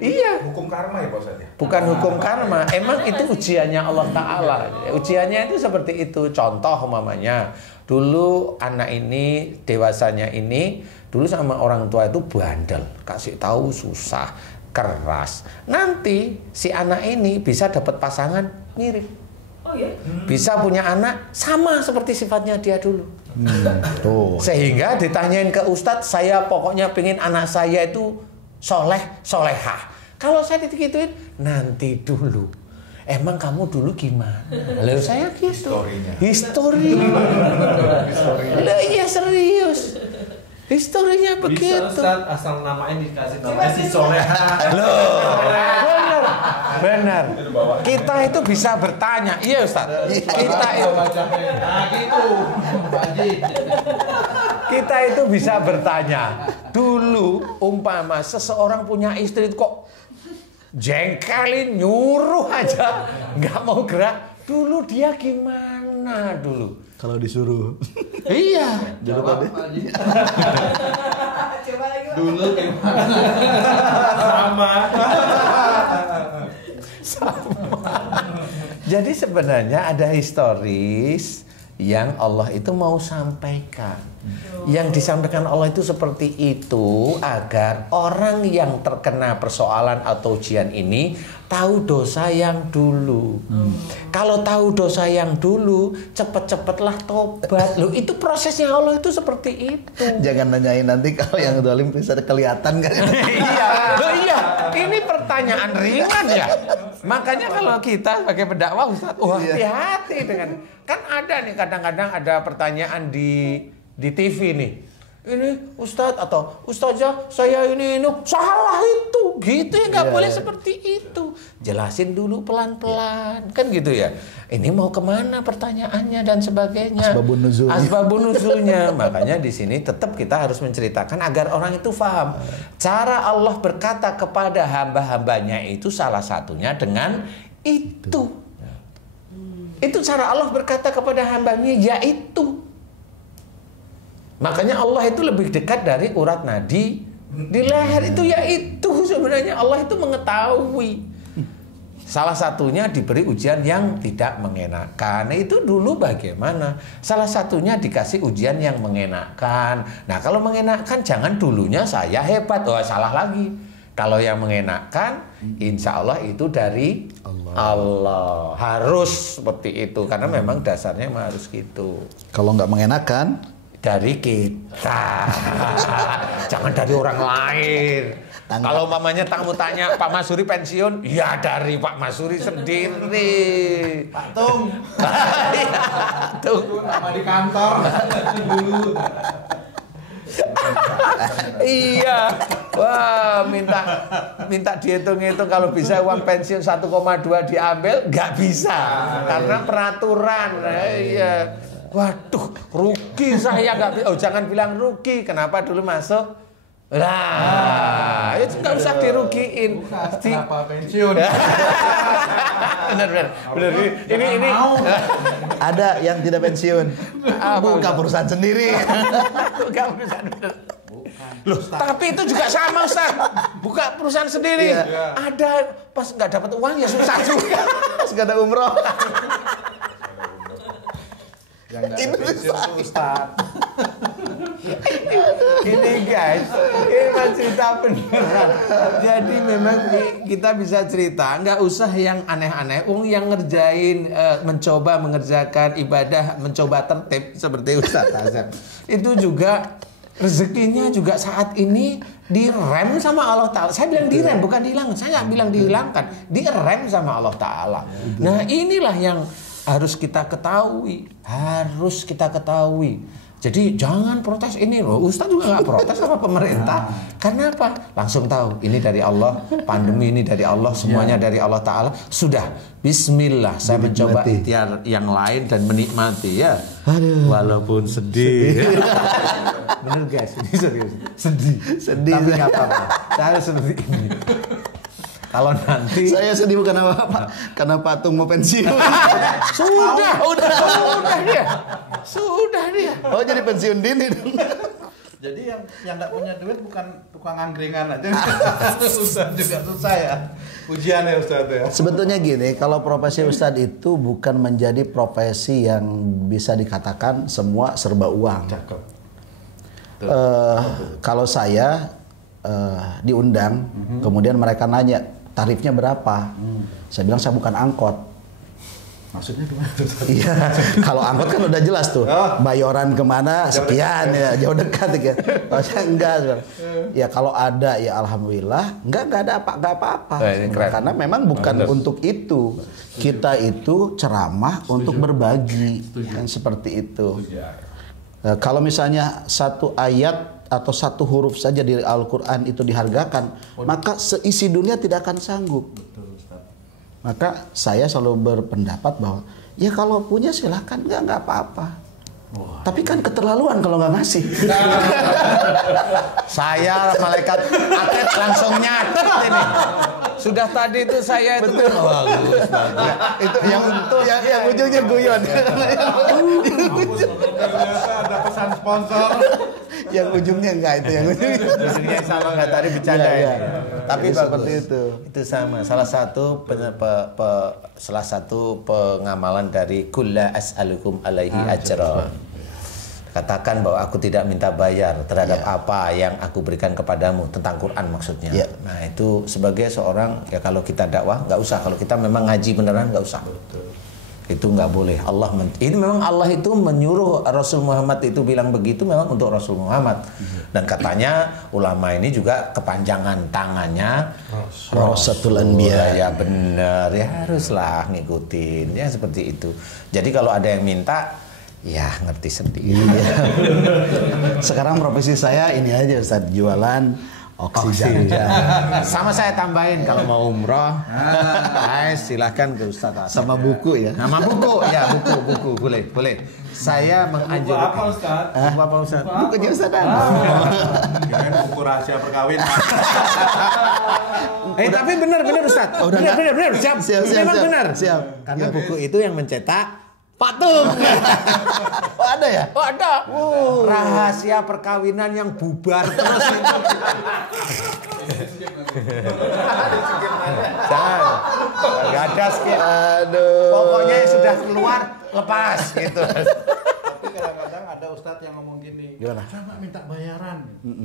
Iya. Hukum karma ya Pak Ustaz ya? Bukan hukum karma, emang itu ujiannya Allah Ta'ala. Ujiannya itu seperti itu. Contoh umpamanya, dulu anak ini, dewasanya ini, dulu sama orang tua itu bandel, kasih tahu susah, keras. Nanti si anak ini bisa dapat pasangan mirip. Oh ya? Bisa punya anak sama seperti sifatnya dia dulu. Sehingga ditanyain ke Ustadz, saya pokoknya pengen anak saya itu soleh, solehah. Kalau saya digituin, nanti dulu. Emang kamu dulu gimana? Lalu saya gitu. Histori. Lah iya serius. Historinya begitu. Bisa Ustaz, asal namanya dikasih nama si Soleha. Loh, benar. Kita itu bisa bertanya. Iya Ustaz. Kita itu bisa bertanya. Dulu umpama seseorang punya istri kok jengkelin, nyuruh aja, nggak mau gerak. Dulu dia gimana dulu? kalau disuruh. Iya. Dulu Pak. Coba lagi Pak. Dulu gimana? Sama. Jadi sebenarnya ada historis yang Allah itu mau sampaikan. Yang disampaikan Allah itu seperti itu agar orang yang terkena persoalan atau ujian ini tahu dosa yang dulu. Kalau tahu dosa yang dulu, cepet-cepetlah tobat. Loh, itu prosesnya Allah itu seperti itu. Jangan nanyain nanti kalau yang zalim bisa kelihatan kan. Iya, loh iya. Ini pertanyaan ringan ya. Makanya kalau kita sebagai pendakwah Ustaz, hati-hati dengan, kan ada nih kadang-kadang ada pertanyaan di TV nih. Ini Ustadz atau Ustazah saya ini salah itu gitu ya, nggak boleh seperti itu. Jelasin dulu pelan-pelan kan gitu ya. Ini mau kemana pertanyaannya dan sebagainya. Asbabun nuzulnya. Makanya di sini tetap kita harus menceritakan agar orang itu paham. Cara Allah berkata kepada hamba-hambanya itu salah satunya dengan itu. Itu cara Allah berkata kepada hambanya yaitu. Makanya Allah itu lebih dekat dari urat nadi di leher itu, yaitu sebenarnya Allah itu mengetahui. Salah satunya diberi ujian yang tidak mengenakan. Nah, itu dulu bagaimana? Salah satunya dikasih ujian yang mengenakan. Nah, kalau mengenakan jangan dulunya saya hebat, salah lagi. Kalau yang mengenakan, insya Allah itu dari Allah. Harus seperti itu, karena memang dasarnya memang harus gitu. Kalau nggak mengenakan, Dari kita, jangan dari orang lain. Kalau mamanya tamu tanya, Pak Masuri pensiun, ya dari Pak Masuri sendiri. Pak Tung. Tung. Nama di kantor. Dulu. Iya, wah minta dihitung-hitung kalau bisa uang pensiun 1,2 diambil, nggak bisa karena peraturan. Iya, waduh, rugi saya nggak bisa. Oh, jangan bilang rugi, kenapa dulu masuk? Nah, itu nggak usah dirugiin. Kenapa pensiun? Benar. Ini ada yang tidak pensiun, buka perusahaan sendiri. buka perusahaan. Loh, tapi itu juga sama Ustaz. Buka perusahaan sendiri. Iya. Ada pas nggak dapat uang ya susah juga. Pas nggak ada umroh. Yang nggak ada pensiun itu Ustaz. Ini guys, ini mah cerita beneran. Jadi memang kita bisa cerita, nggak usah yang aneh-aneh. Yang ngerjain, mencoba mengerjakan ibadah, mencoba tertib seperti Ustaz Azhar. Itu juga rezekinya juga saat ini direm sama Allah Ta'ala. Saya bilang direm, bukan dihilangkan. Saya nggak bilang dihilangkan, direm sama Allah Ta'ala. Nah inilah yang harus kita ketahui. Jadi jangan protes ini loh. Ustaz juga nggak protes sama pemerintah. Karena apa? Langsung tahu ini dari Allah. Pandemi ini dari Allah. Semuanya dari Allah Ta'ala. Sudah. Bismillah. Saya mencoba ikhtiar yang lain dan menikmati ya. Walaupun sedih. Bener guys. Ini serius. Sedih. Tapi nggak apa-apa. Saya harus seperti ini. Kalau nanti Saya sedih bukan apa-apa, karena Pak Tung mau pensiun. Sudah dia. Oh, jadi pensiun dini dong. Jadi yang nggak punya duit bukan tukang anggringan aja. Susah juga susah ya. Ujian ya Ustaz ya. Sebetulnya gini, kalau profesi Ustadz itu bukan menjadi profesi yang bisa dikatakan semua serba uang. Cakep. Kalau saya diundang, kemudian mereka nanya tarifnya berapa, saya bilang saya bukan angkot. Maksudnya gimana tuh? Iya, kalau angkot kan udah jelas tuh, bayoran kemana sekian ya, jauh dekat ya. Kalau saya enggak, ya kalau ada ya alhamdulillah, enggak ada apa-apa. Karena memang bukan untuk itu. Kita itu ceramah untuk berbagi, kan seperti itu. Kalau misalnya satu ayat atau satu huruf saja di Al-Quran itu dihargakan, maka seisi dunia tidak akan sanggup. Maka saya selalu berpendapat bahwa ya kalau punya silahkan, nggak apa-apa. Tapi kan keterlaluan kalau nggak ngasih. Saya malaikat atlet langsung nyatet ini. Sudah tadi itu saya itu bagus. Itu yang ujungnya guyon. Ada pesan sponsor. Yang ujungnya enggak itu yang Ujungnya sama nggak tadi bercanda ya. Tapi jadi bagus. seperti itu. Itu sama. Salah satu pengamalan dari kulla as'alukum alaihi ajra. Katakan bahwa aku tidak minta bayar terhadap apa yang aku berikan kepadamu, tentang Quran maksudnya. Nah itu sebagai seorang, ya kalau kita dakwah nggak usah, kalau kita memang ngaji beneran nggak usah. Itu nggak boleh. Ini memang Allah itu menyuruh Rasul Muhammad itu bilang begitu memang untuk Rasul Muhammad. Dan katanya ulama ini juga kepanjangan tangannya Rasul Anbiya. Ya benar, ya haruslah ngikutin ya seperti itu. Jadi kalau ada yang minta, ya ngerti sendiri. Sekarang profesi saya ini aja Ustaz, jualan oksigen. Sama saya tambahin kalau mau umroh, silahkan ke Ustaz. Sama buku ya. Nama buku, ya buku boleh. Saya menganjurkan. Apa Ustaz? Apa Ustaz? Bukunya Ustaz. Kirain buku rahasia perkawinan. Tapi benar Ustaz. Benar. Siap. Memang benar. Siap. Karena buku itu yang mencetak Pak Tung. Oh ada ya? Oh ada. Rahasia perkawinan yang bubar terus itu. Jangan. Gak ada skip. Aduh. Pokoknya sudah keluar lepas gitu. Tapi kadang-kadang ada Ustadz yang ngomong gini. Gimana? Saya nggak minta bayaran.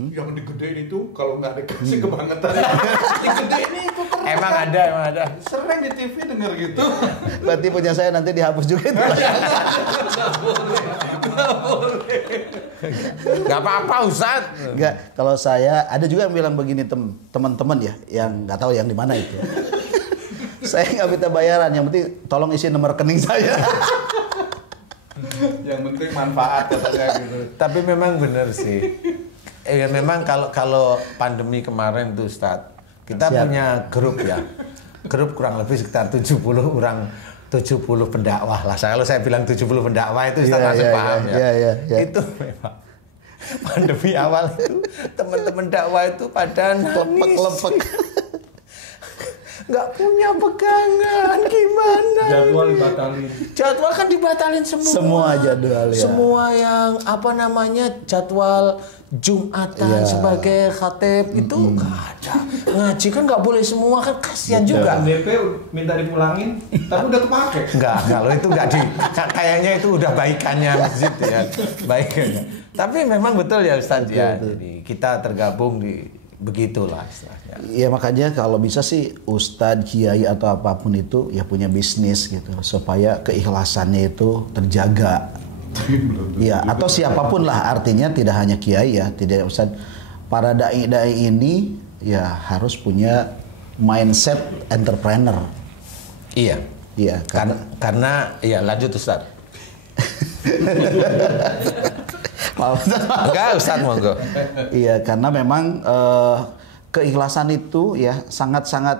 Yang digedein itu kalau nggak dikasih kebangetan. Digedein itu keren. Emang ada. Sering di TV denger gitu. Berarti punya saya nanti dihapus juga itu. Nggak apa-apa Ustaz. Enggak, kalau saya ada juga yang bilang begini teman-teman ya, yang nggak tahu yang di mana itu. Saya nggak minta bayaran, yang penting tolong isi nomor rekening saya. Yang penting manfaat katanya gitu. Tapi memang benar sih. Ya memang kalau pandemi kemarin tuh Ustaz, kita Siap. punya grup ya. Grup kurang lebih sekitar 70 orang, 70 pendakwah lah. Kalau saya bilang 70 pendakwah itu Ustaz masih paham ya. Iya. Itu memang pandemi awal itu teman-teman dakwah itu pada nangis. Lepek. Nggak punya pegangan gimana? Jadwal dibatalin. Jadwal kan dibatalin semua. Semua jadwal ya. Semua yang apa namanya jadwal Jumatan Iya. sebagai khatib itu nggak ada. Ngaji kan nggak boleh semua kan kasihan juga. DP minta dipulangin, tapi udah kepake. Enggak, kalau itu enggak kayaknya itu udah baikannya masjid ya. Baikannya. Tapi memang betul ya Ustaz ya. Jadi kita tergabung di begitulah istilahnya. Ya makanya kalau bisa sih Ustadz, Kiai atau apapun itu ya punya bisnis gitu supaya keikhlasannya itu terjaga. Ya atau siapapun lah, artinya tidak hanya Kiai ya, tidak Ustadz. Para dai-dai ini ya harus punya mindset entrepreneur. Iya. Iya, Karena ya lanjut Ustaz. Enggak Ustaz monggo. Iya, karena memang keikhlasan itu ya sangat-sangat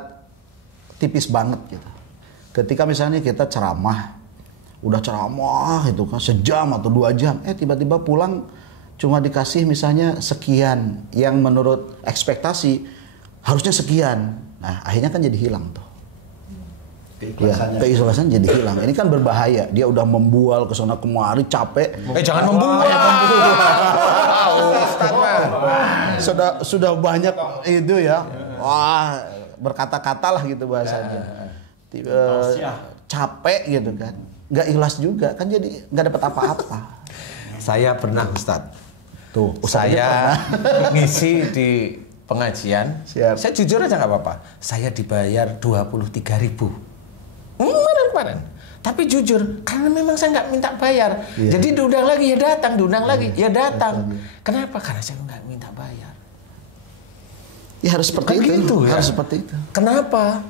tipis banget gitu. Ketika misalnya kita udah ceramah itu kan sejam atau 2 jam, tiba-tiba pulang cuma dikasih misalnya sekian yang menurut ekspektasi harusnya sekian. Nah, akhirnya kan jadi hilang tuh. Keikhlasan jadi hilang. Ini kan berbahaya. Dia udah membual ke sana kemari capek. Jangan membual. Sudah banyak itu ya. Wah, berkata-kata lah gitu bahasanya. Capek gitu kan. Nggak ikhlas juga kan, jadi nggak dapat apa-apa. Saya pernah Ustaz. Tuh, saya ngisi di pengajian. Siap. Saya jujur aja nggak apa-apa. Saya dibayar 23.000. Kemarin. Tapi jujur, karena memang saya nggak minta bayar. Iya. Jadi diundang lagi ya datang, diundang lagi ya datang. Kenapa? Karena saya nggak minta bayar. Ya harus seperti Kan itu. gitu ya. Harus seperti itu. Kenapa?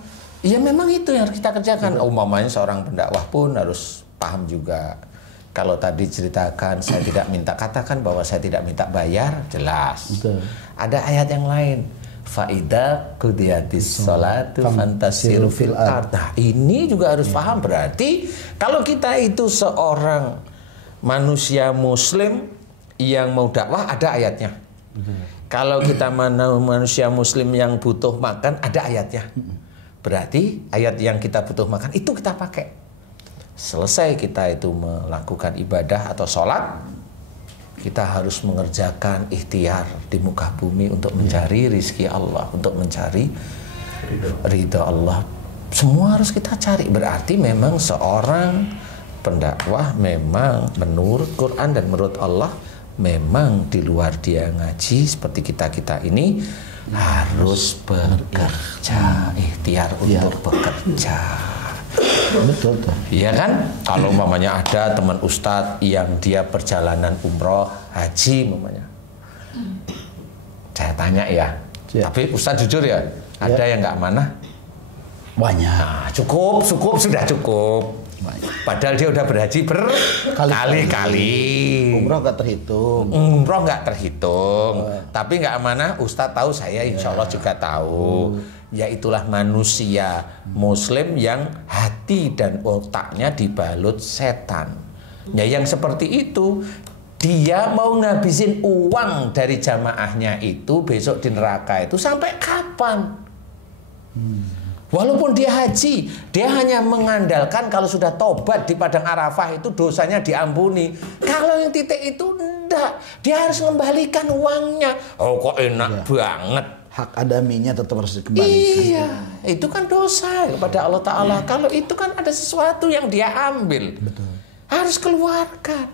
Ya memang itu yang harus kita kerjakan. Umpamanya seorang pendakwah pun harus paham juga. Kalau tadi ceritakan saya tidak minta, katakan bahwa saya tidak minta bayar, jelas. Betul. Ada ayat yang lain. Faida qudiyatis sholatu fantasiru fil ard. Nah, ini juga harus paham. Berarti kalau kita itu seorang manusia muslim yang mau dakwah, ada ayatnya. Kalau kita manusia muslim yang butuh makan, ada ayatnya. Berarti ayat yang kita butuh makan itu kita pakai. Selesai kita itu melakukan ibadah atau sholat, kita harus mengerjakan ikhtiar di muka bumi untuk mencari rizki Allah, untuk mencari ridha Allah. Semua harus kita cari. Berarti memang seorang pendakwah memang menurut Quran dan menurut Allah, memang di luar dia ngaji seperti kita ini harus bekerja, ikhtiar untuk bekerja. Betul tuh. Iya kan? Kalau umpamanya ada teman ustadz yang dia perjalanan umroh, haji umpamanya. Saya tanya ya. Siap. Tapi ustadz jujur ya, ada yang nggak amanah? Banyak. Nah, cukup, sudah cukup. Padahal dia udah berhaji berkali-kali. Umroh gak terhitung. Umroh nggak terhitung. Tapi nggak amanah, ustadz tahu, saya insya Allah juga tahu. Ya itulah manusia muslim yang hati dan otaknya dibalut setan. Ya yang seperti itu, dia mau ngabisin uang dari jamaahnya itu besok di neraka itu sampai kapan? Walaupun dia haji, dia hanya mengandalkan kalau sudah tobat di padang Arafah itu dosanya diampuni. Kalau yang titik itu enggak, dia harus mengembalikan uangnya. Oh kok enak banget. Hak adaminya tetap harus dikembalikan. Iya, itu kan dosa kepada Allah Ta'ala. Kalau itu kan ada sesuatu yang dia ambil. Betul. Harus keluarkan.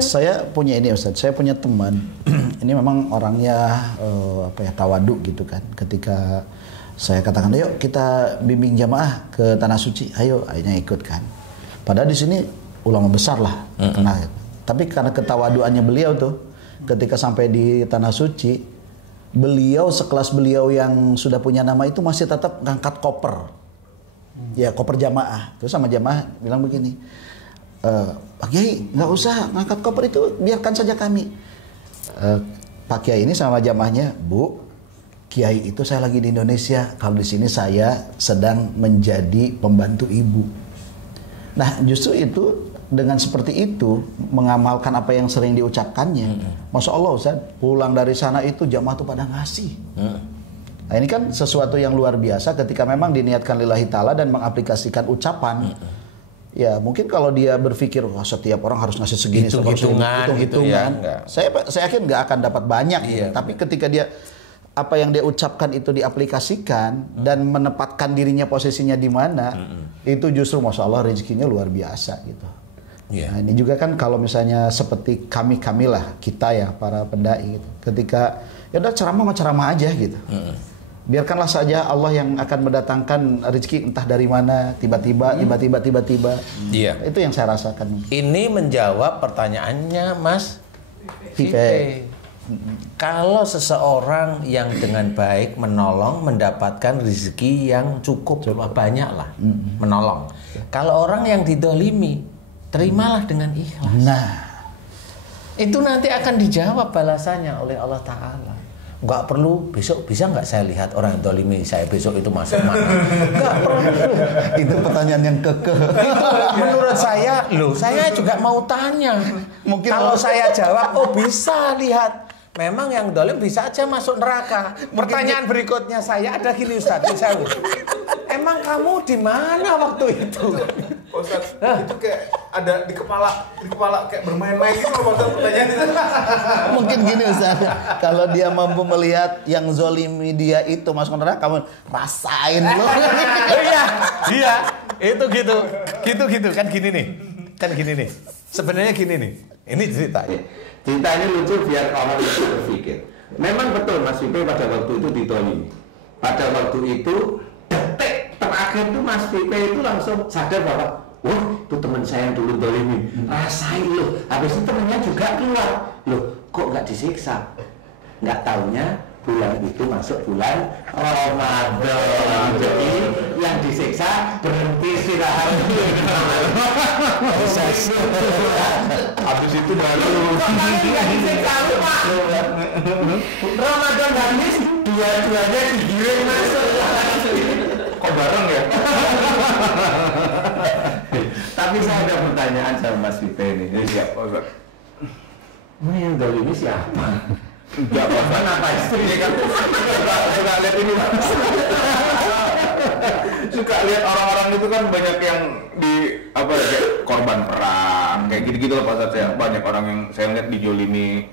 Saya punya ini Ustaz, saya punya teman ini memang orangnya tawadu gitu kan. Ketika saya katakan, ayo kita bimbing jamaah ke Tanah Suci, ayo akhirnya ikut kan. Padahal di sini ulama besar lah, kenal. Tapi karena ketawaduannya beliau tuh, ketika sampai di Tanah Suci, beliau sekelas beliau yang sudah punya nama itu masih tetap ngangkat koper, ya koper jamaah. Terus sama jamaah bilang begini, Pak Kiai nggak usah ngangkat koper itu, biarkan saja kami. Pak Kiai ini sama jamaahnya, Bu, Kiai itu saya lagi di Indonesia, kalau di sini saya sedang menjadi pembantu ibu. Nah justru itu dengan seperti itu mengamalkan apa yang sering diucapkannya, Masya Allah Ustaz, pulang dari sana itu jamaah tuh pada ngasih. Nah ini kan sesuatu yang luar biasa ketika memang diniatkan lillahi ta'ala dan mengaplikasikan ucapan. Ya mungkin kalau dia berpikir wah setiap orang harus ngasih segini, hitung-hitungan, hitung-hitungan, saya yakin nggak akan dapat banyak. Gitu. Tapi ketika dia apa yang dia ucapkan itu diaplikasikan dan menempatkan dirinya posisinya di mana, itu justru Masya Allah rezekinya luar biasa gitu. Nah ini juga kan kalau misalnya seperti kami lah, kita ya para pendai gitu. Ketika ya udah ceramah aja gitu. Biarkanlah saja Allah yang akan mendatangkan rezeki entah dari mana, tiba-tiba. Iya. Itu yang saya rasakan. Ini menjawab pertanyaannya Mas Vive. Kalau seseorang yang dengan baik menolong mendapatkan rezeki yang cukup banyak lah, menolong. Kalau orang yang didolimi, terimalah dengan ikhlas. Nah, itu nanti akan dijawab balasannya oleh Allah Ta'ala. Nggak perlu besok bisa nggak saya lihat orang yang dolimi saya besok itu masuk mana? Nggak perlu. Itu pertanyaan yang kekeh. Menurut saya, saya juga mau tanya. Mungkin kalau saya jawab, bisa lihat. Memang yang dolim bisa aja masuk neraka. Pertanyaan berikutnya saya ada gini Ustaz, emang kamu di mana waktu itu? Ustaz, itu kayak ada di kepala kayak bermain-main gitu loh Ustaz pertanyaan itu. Mungkin gini Ustaz, kalau dia mampu melihat yang zolimi dia itu masuk neraka, kamu rasain loh. Iya, itu gitu kan gini nih. Sebenarnya gini nih, ini ceritanya. Ceritanya lucu biar orang itu berpikir. Memang betul Mas Vive pada waktu itu ditolimi. Pada waktu itu detik terakhir itu Mas Vive itu langsung sadar bahwa wah itu teman saya yang dulu dolimi. Rasain loh. Habis itu temennya juga keluar. Loh kok nggak disiksa? Nggak taunya bulan itu masuk bulan Ramadan. Jadi yang disiksa berhenti istirahat. Habis itu baru Yang disiksa lupa. Ramadan habis dua-duanya digiring masuk. kok bareng ya? Tapi saya ada pertanyaan sama Mas Vive ini. Siap, Ustaz. Ini yang dolimi siapa? Enggak apa-apa, Kenapa istri kan? suka lihat ini. Suka lihat orang-orang itu kan banyak yang di kayak korban perang kayak gitu-gitu loh Pak Ustadz ya. Banyak orang yang saya lihat dijolimi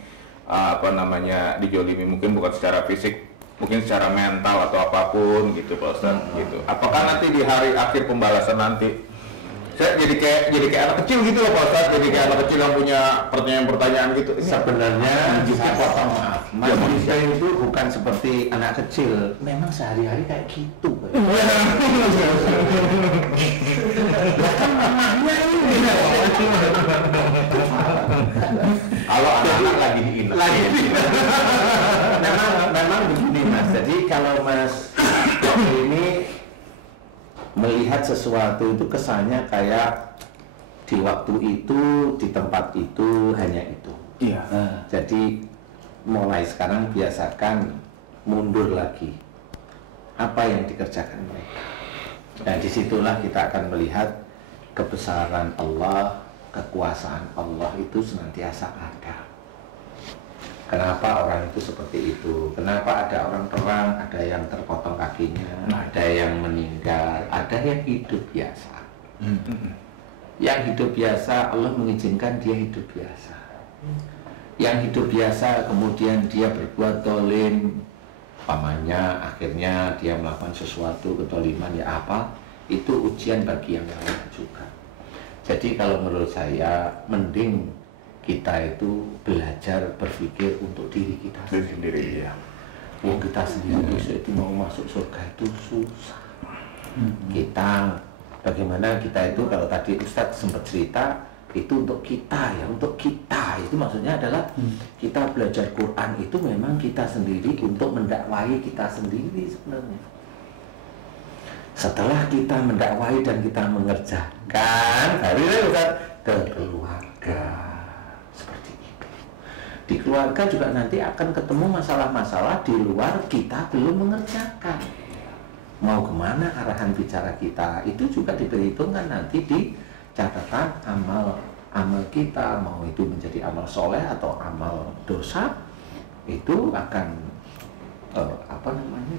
dijolimi mungkin bukan secara fisik, mungkin secara mental atau apapun gitu Pak Ustadz gitu. Apakah nanti di hari akhir pembalasan nanti saya jadi kayak anak kecil gitu loh Pak Ustadz, jadi kayak anak kecil yang punya pertanyaan-pertanyaan gitu. Sebenarnya saya potong maaf, Mas Ya, Vive itu bukan seperti anak kecil. Memang sehari-hari kayak gitu. Bahkan mamanya ini. Kalau anak-anak lagi diinap. Memang begini Mas. Jadi kalau Mas ini melihat sesuatu itu kesannya kayak di waktu itu, di tempat itu, hanya itu. Iya. Jadi mulai sekarang biasakan mundur lagi. Apa yang dikerjakan mereka. Dan disitulah kita akan melihat kebesaran Allah, kekuasaan Allah itu senantiasa ada. Kenapa orang itu seperti itu? Kenapa ada orang perang, ada yang terpotong kakinya, ada yang meninggal, ada yang hidup biasa. Yang hidup biasa Allah mengizinkan dia hidup biasa. Yang hidup biasa kemudian dia berbuat dolim, pamannya akhirnya dia melakukan sesuatu kedoliman ya apa? Itu ujian bagi yang lain juga. Jadi kalau menurut saya mending kita itu belajar berpikir untuk diri kita sendiri. Ya. Wong kita sendiri besok itu mau masuk surga itu susah. Kita bagaimana kita itu kalau tadi Ustadz sempat cerita itu untuk kita ya, untuk kita itu maksudnya adalah kita belajar Quran itu memang kita sendiri untuk mendakwahi kita sendiri sebenarnya. Setelah kita mendakwahi dan kita mengerjakan, baru Ustaz ke keluarga seperti itu. Di keluarga juga nanti akan ketemu masalah-masalah di luar kita belum mengerjakan. Mau kemana arahan bicara kita itu juga diperhitungkan nanti di catatan amal kita, mau itu menjadi amal soleh atau amal dosa, itu akan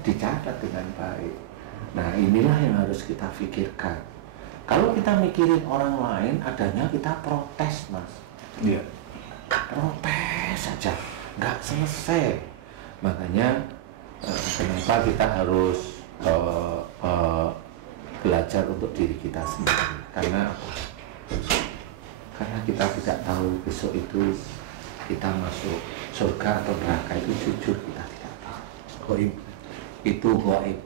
dicatat dengan baik. Nah inilah yang harus kita pikirkan. Kalau kita mikirin orang lain, adanya kita protes, Mas. Iya. Protes saja, nggak selesai. Makanya kenapa kita harus belajar untuk diri kita sendiri? Karena apa? Karena kita tidak tahu besok itu kita masuk surga atau neraka, itu jujur kita tidak tahu. Gaib. Itu gaib.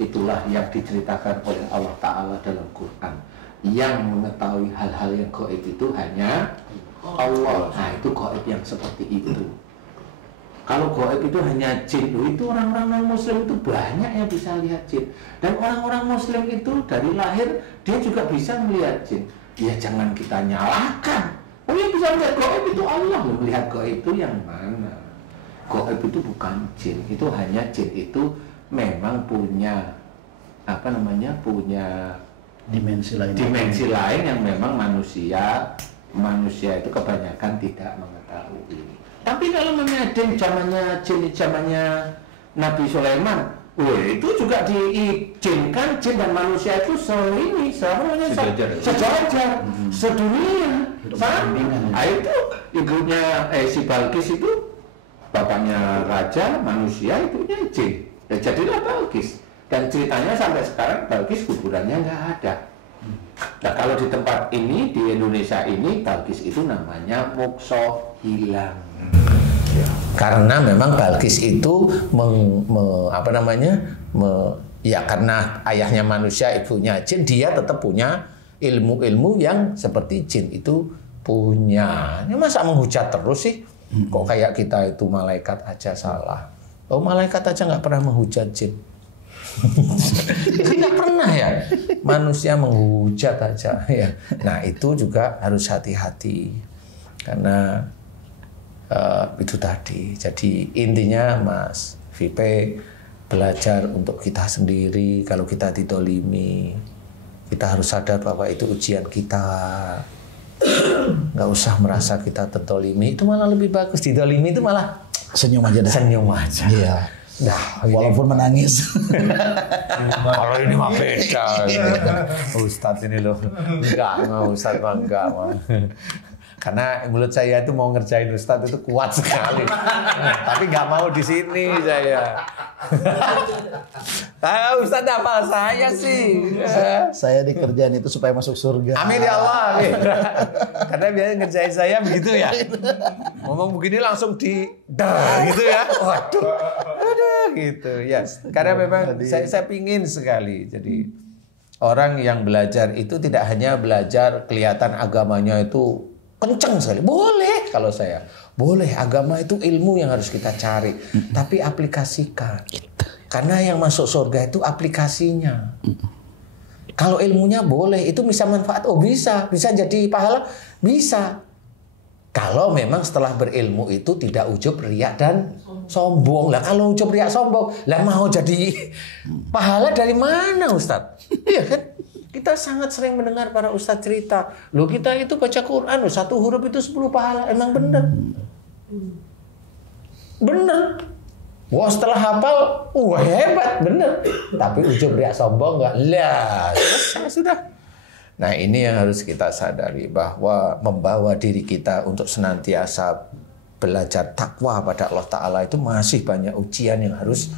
Itulah yang diceritakan oleh Allah Ta'ala dalam Quran. Yang mengetahui hal-hal yang gaib itu hanya Allah. Nah itu gaib yang seperti itu. Kalau gaib itu hanya jin, itu orang-orang non-muslim itu banyak yang bisa lihat jin. Dan orang-orang muslim itu dari lahir dia juga bisa melihat jin. Ya jangan kita nyalahkan. Oh yang bisa melihat gaib itu Allah. Melihat gaib itu yang mana? Gaib itu bukan jin. Itu hanya jin itu memang punya punya dimensi lain yang memang manusia itu kebanyakan tidak mengetahui. Tapi kalau memang zamannya Nabi Sulaiman, itu juga diizinkan jin dan manusia itu sejajar, sedunia, sama. Nah, itu ibunya si Balkis itu bapaknya raja, manusia ibunya jin. Ya jadilah Balkis. Dan ceritanya sampai sekarang Balkis kuburannya nggak ada. Nah kalau di tempat ini di Indonesia ini Balkis itu namanya mokso hilang. Karena memang Balkis itu karena ayahnya manusia, ibunya jin, dia tetap punya ilmu-ilmu yang seperti jin itu punya. Ini masa menghujat terus sih? Kok kayak kita itu malaikat aja salah? Oh malaikat aja nggak pernah menghujat jin. Nggak pernah ya, manusia menghujat aja ya. Nah itu juga harus hati-hati karena itu tadi. Jadi intinya Mas Vipe belajar untuk kita sendiri. Kalau kita didolimi, kita harus sadar bahwa itu ujian kita. Nggak usah merasa kita tertolimi, itu malah lebih bagus. Didolimi itu malah senyum aja dah. Senyum aja. Iya. Nah, walaupun menangis. Kalau ini mah beda. Ustadz ini loh. Enggak, Ustadz mah enggak. Karena mulut saya itu mau ngerjain Ustadz itu kuat sekali. Tapi nggak mau di sini saya. Ustadz apa saya sih? Saya dikerjain itu supaya masuk surga. Amin ya Allah. Amin. Karena biasanya ngerjain saya begitu ya. Ngomong begini langsung gitu ya. Waduh. Aduh gitu ya. Karena memang saya pingin sekali. Jadi orang yang belajar itu tidak hanya belajar kelihatan agamanya itu kenceng sekali. Boleh kalau saya. Boleh, agama itu ilmu yang harus kita cari. Tapi aplikasikan. Karena yang masuk surga itu aplikasinya. Kalau ilmunya boleh, itu bisa manfaat. Oh bisa. Bisa jadi pahala. Bisa. Kalau memang setelah berilmu itu tidak ujub, riak, dan sombong. Lah kalau ujub, riak, sombong. Lah mau jadi pahala dari mana Ustadz? Iya kan? Kita sangat sering mendengar para ustadz cerita, loh kita itu baca Quran, loh, 1 huruf itu 10 pahala. Emang bener? Bener. Wah setelah hafal, wah hebat, bener. Tapi ujub riak sombong enggak? Lah, sudah. Nah ini yang harus kita sadari, bahwa membawa diri kita untuk senantiasa belajar takwa pada Allah Ta'ala itu masih banyak ujian yang harus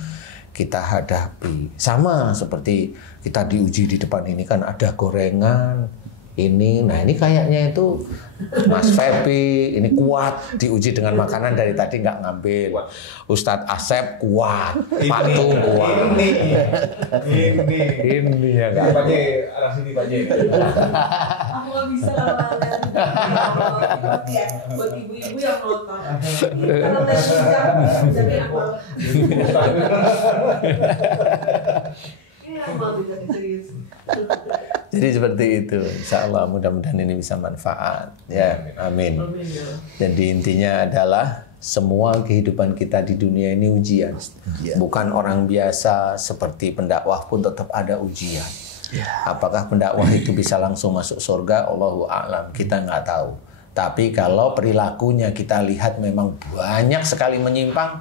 kita hadapi. Sama seperti kita diuji di depan ini kan ada gorengan, ini. Nah ini kayaknya itu Mas Febi ini kuat, diuji dengan makanan dari tadi nggak ngambil. Ustadz Asep kuat, Patung kuat. Ini ya kan. Pak J, arah sini Pak J. Aku nggak bisa kalian. Ya, buat ibu-ibu yang nonton. Karena tadi jadi aku. Iya, mau bisa serius. Jadi seperti itu, insya Allah mudah-mudahan ini bisa manfaat. Ya, amin. Jadi intinya adalah semua kehidupan kita di dunia ini ujian. Bukan orang biasa seperti pendakwah pun tetap ada ujian. Apakah pendakwah itu bisa langsung masuk surga? Allahu a'lam, kita nggak tahu. Tapi kalau perilakunya kita lihat memang banyak sekali menyimpang,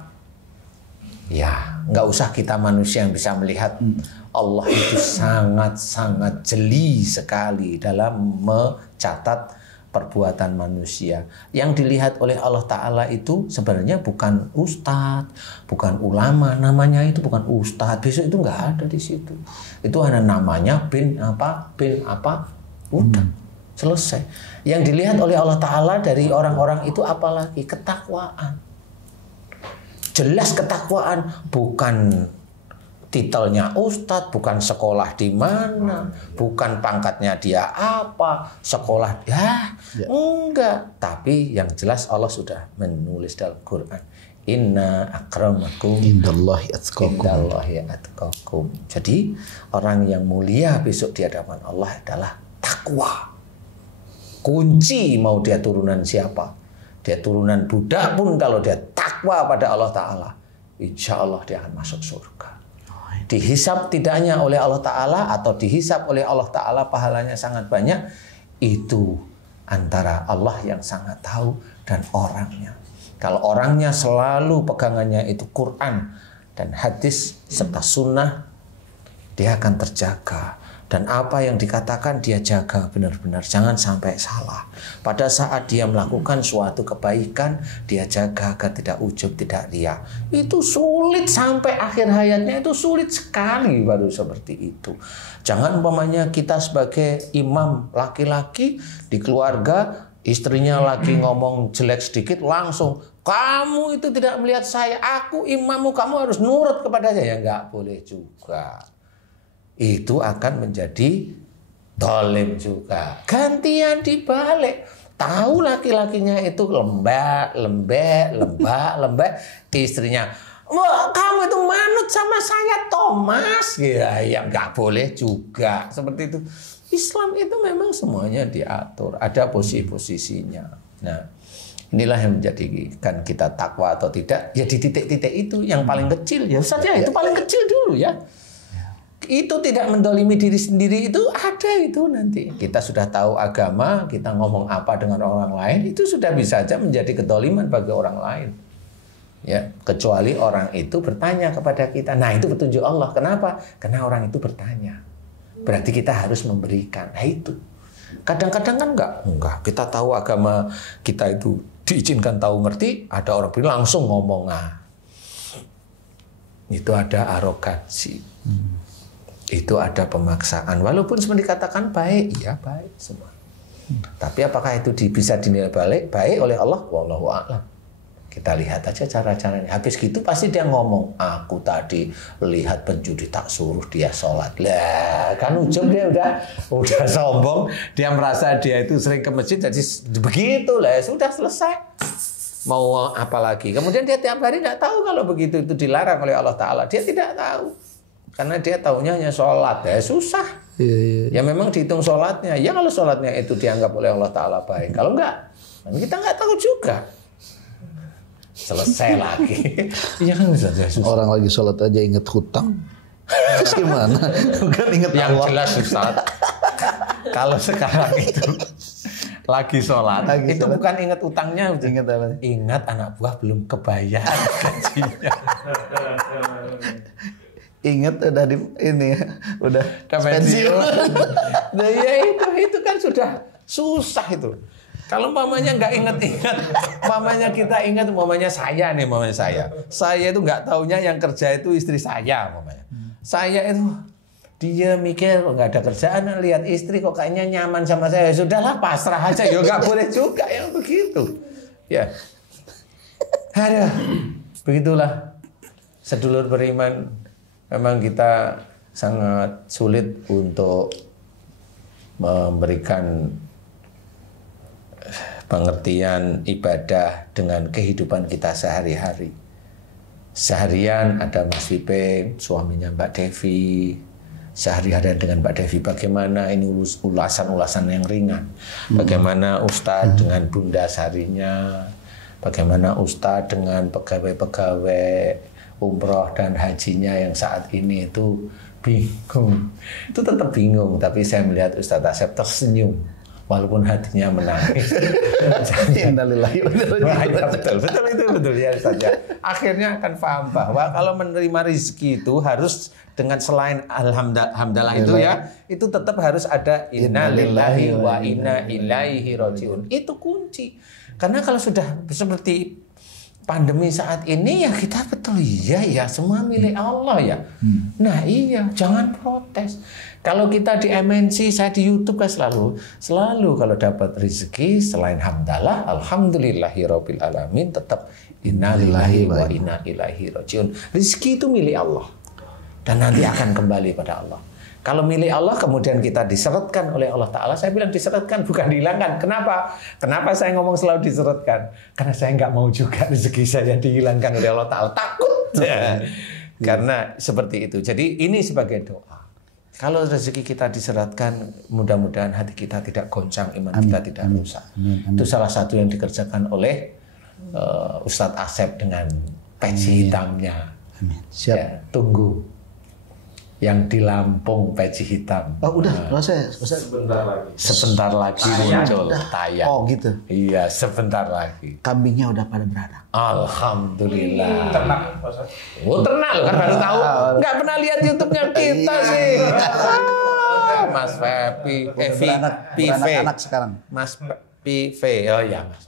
ya nggak usah kita manusia yang bisa melihat. Allah itu sangat-sangat jeli sekali dalam mencatat perbuatan manusia. Yang dilihat oleh Allah Ta'ala itu sebenarnya bukan ustadz, bukan ulama, namanya itu bukan ustadz. Besok itu nggak ada di situ. Itu hanya namanya bin apa, udah selesai. Yang dilihat oleh Allah Ta'ala dari orang-orang itu apalagi ketakwaan. Jelas ketakwaan, bukan titelnya ustadz, bukan sekolah di mana, bukan pangkatnya dia apa, sekolah enggak. Tapi yang jelas Allah sudah menulis dalam Quran, inna akramakum indallahi atqakum. Jadi orang yang mulia besok di hadapan Allah adalah takwa. Kunci mau dia turunan siapa, dia turunan budak pun kalau dia takwa pada Allah Ta'ala, insya Allah dia akan masuk surga. Dihisap tidaknya oleh Allah Ta'ala atau dihisap oleh Allah Ta'ala pahalanya sangat banyak, itu antara Allah yang sangat tahu dan orangnya. Kalau orangnya selalu pegangannya itu Quran dan hadis serta sunnah, dia akan terjaga. Dan apa yang dikatakan dia jaga benar-benar, jangan sampai salah. Pada saat dia melakukan suatu kebaikan, dia jaga agar tidak ujub, tidak riya. Itu sulit sampai akhir hayatnya, itu sulit sekali baru seperti itu. Jangan umpamanya kita sebagai imam laki-laki di keluarga, istrinya lagi ngomong jelek sedikit, langsung, kamu itu tidak melihat saya, aku imammu, kamu harus nurut kepada saya. Ya nggak boleh juga. Itu akan menjadi dolim juga. Gantian dibalik. Tahu laki-lakinya itu lembek, istrinya, wah, kamu itu manut sama saya, Thomas. Ya nggak boleh juga. Seperti itu. Islam itu memang semuanya diatur. Ada posisi-posisinya. Nah, inilah yang menjadikan kita takwa atau tidak. Ya di titik-titik itu yang paling kecil. Ya saja itu paling kecil dulu ya. Itu tidak mendolimi diri sendiri, itu ada itu nanti. Kita sudah tahu agama, kita ngomong apa dengan orang lain, itu sudah bisa saja menjadi kedoliman bagi orang lain. Ya, kecuali orang itu bertanya kepada kita. Nah, itu petunjuk Allah. Kenapa? Karena orang itu bertanya. Berarti kita harus memberikan. Nah, itu. Kadang-kadang kan enggak. Kita tahu agama kita itu diizinkan tahu ngerti, ada orang bilang langsung ngomong. Nah, itu ada arogansi. Itu ada pemaksaan. Walaupun sebenarnya dikatakan baik, ya baik semua. Tapi apakah itu bisa dinilai baik oleh Allah? Wallahu a'lam. Kita lihat aja cara-caranya. Habis gitu pasti dia ngomong, aku tadi lihat penjudi tak suruh dia sholat. Lah, kan ujung dia udah sombong. Dia merasa dia itu sering ke masjid, jadi begitu lah. Sudah selesai. Mau apa lagi? Kemudian dia tiap hari tidak tahu kalau begitu itu dilarang oleh Allah Ta'ala. Dia tidak tahu. Karena dia taunya hanya sholat, ya susah. Ya memang dihitung sholatnya. Ya kalau sholatnya itu dianggap oleh Allah Ta'ala baik. Kalau enggak, kita enggak tahu juga. Selesai lagi. Iya kan susah. Orang lagi sholat aja inget hutang. Terus gimana? Bukan inget yang Allah. Jelas Ustaz. Kalau sekarang itu lagi sholat, itu bukan ingat utangnya. Ingat apa? Ingat anak buah belum kebayar gajinya. Ingat udah udah pensiun. Nah ya itu kan sudah susah itu. Kalau mamanya nggak ingat-ingat, mamanya kita ingat, mamanya saya nih, mamanya saya itu nggak taunya yang kerja itu istri saya, mamanya. Saya itu Dia mikir nggak ada kerjaan, lihat istri kok kayaknya nyaman sama saya, sudahlah pasrah aja. Ya nggak boleh juga yang begitu. Ya, aduh, begitulah sedulur beriman. Memang kita sangat sulit untuk memberikan pengertian ibadah dengan kehidupan kita sehari-hari. Seharian ada Mas Vipe, suaminya Mbak Devi. Sehari-harian dengan Mbak Devi bagaimana ini ulasan-ulasan yang ringan. Bagaimana Ustadz dengan Bunda Sarinya. Bagaimana Ustadz dengan pegawai-pegawai umroh dan hajinya yang saat ini itu bingung. Itu tetap bingung, tapi saya melihat Ustadz Asep tersenyum walaupun hatinya menangis. Innalillahi wa inna ilaihi raji'un. Betul ya Ustaz ya. Akhirnya akan paham bahwa kalau menerima rezeki itu harus dengan selain alhamdulillah itu ya, itu tetap harus ada innalillahi wa inna ilaihi raji'un. Itu kunci. Karena kalau sudah seperti pandemi saat ini ya kita betul ya semua milik Allah ya. Nah iya, jangan protes. Kalau kita di MNC, saya di YouTube kan selalu kalau dapat rezeki selain hamdalah, alhamdulillahirabbil alamin, tetap innalillahi wa inna ilaihi rajiun. Rezeki itu milik Allah dan nanti akan kembali pada Allah. Kalau milik Allah kemudian kita diseretkan oleh Allah Ta'ala, saya bilang diseretkan bukan dihilangkan. Kenapa? Kenapa saya ngomong selalu diseretkan? Karena saya nggak mau juga rezeki saya dihilangkan oleh Allah Ta'ala. Takut. Ya. Karena seperti itu. Jadi ini sebagai doa. Kalau rezeki kita diseratkan, mudah-mudahan hati kita tidak goncang, iman kita tidak rusak. Itu salah satu yang dikerjakan oleh Ustadz Asep dengan peci hitamnya. Siap. Ya, tunggu. Yang di Lampung peci hitam. Oh udah, selesai. Sebentar lagi muncul tayang. Oh gitu. Iya, sebentar lagi. Kambingnya udah pada beranak. Alhamdulillah. Ternak. Oh ternak loh kan baru tahu. Nggak pernah lihat YouTube-nya kita sih. Mas Pepi, beranak anak sekarang. Mas Pive, oh ya Mas.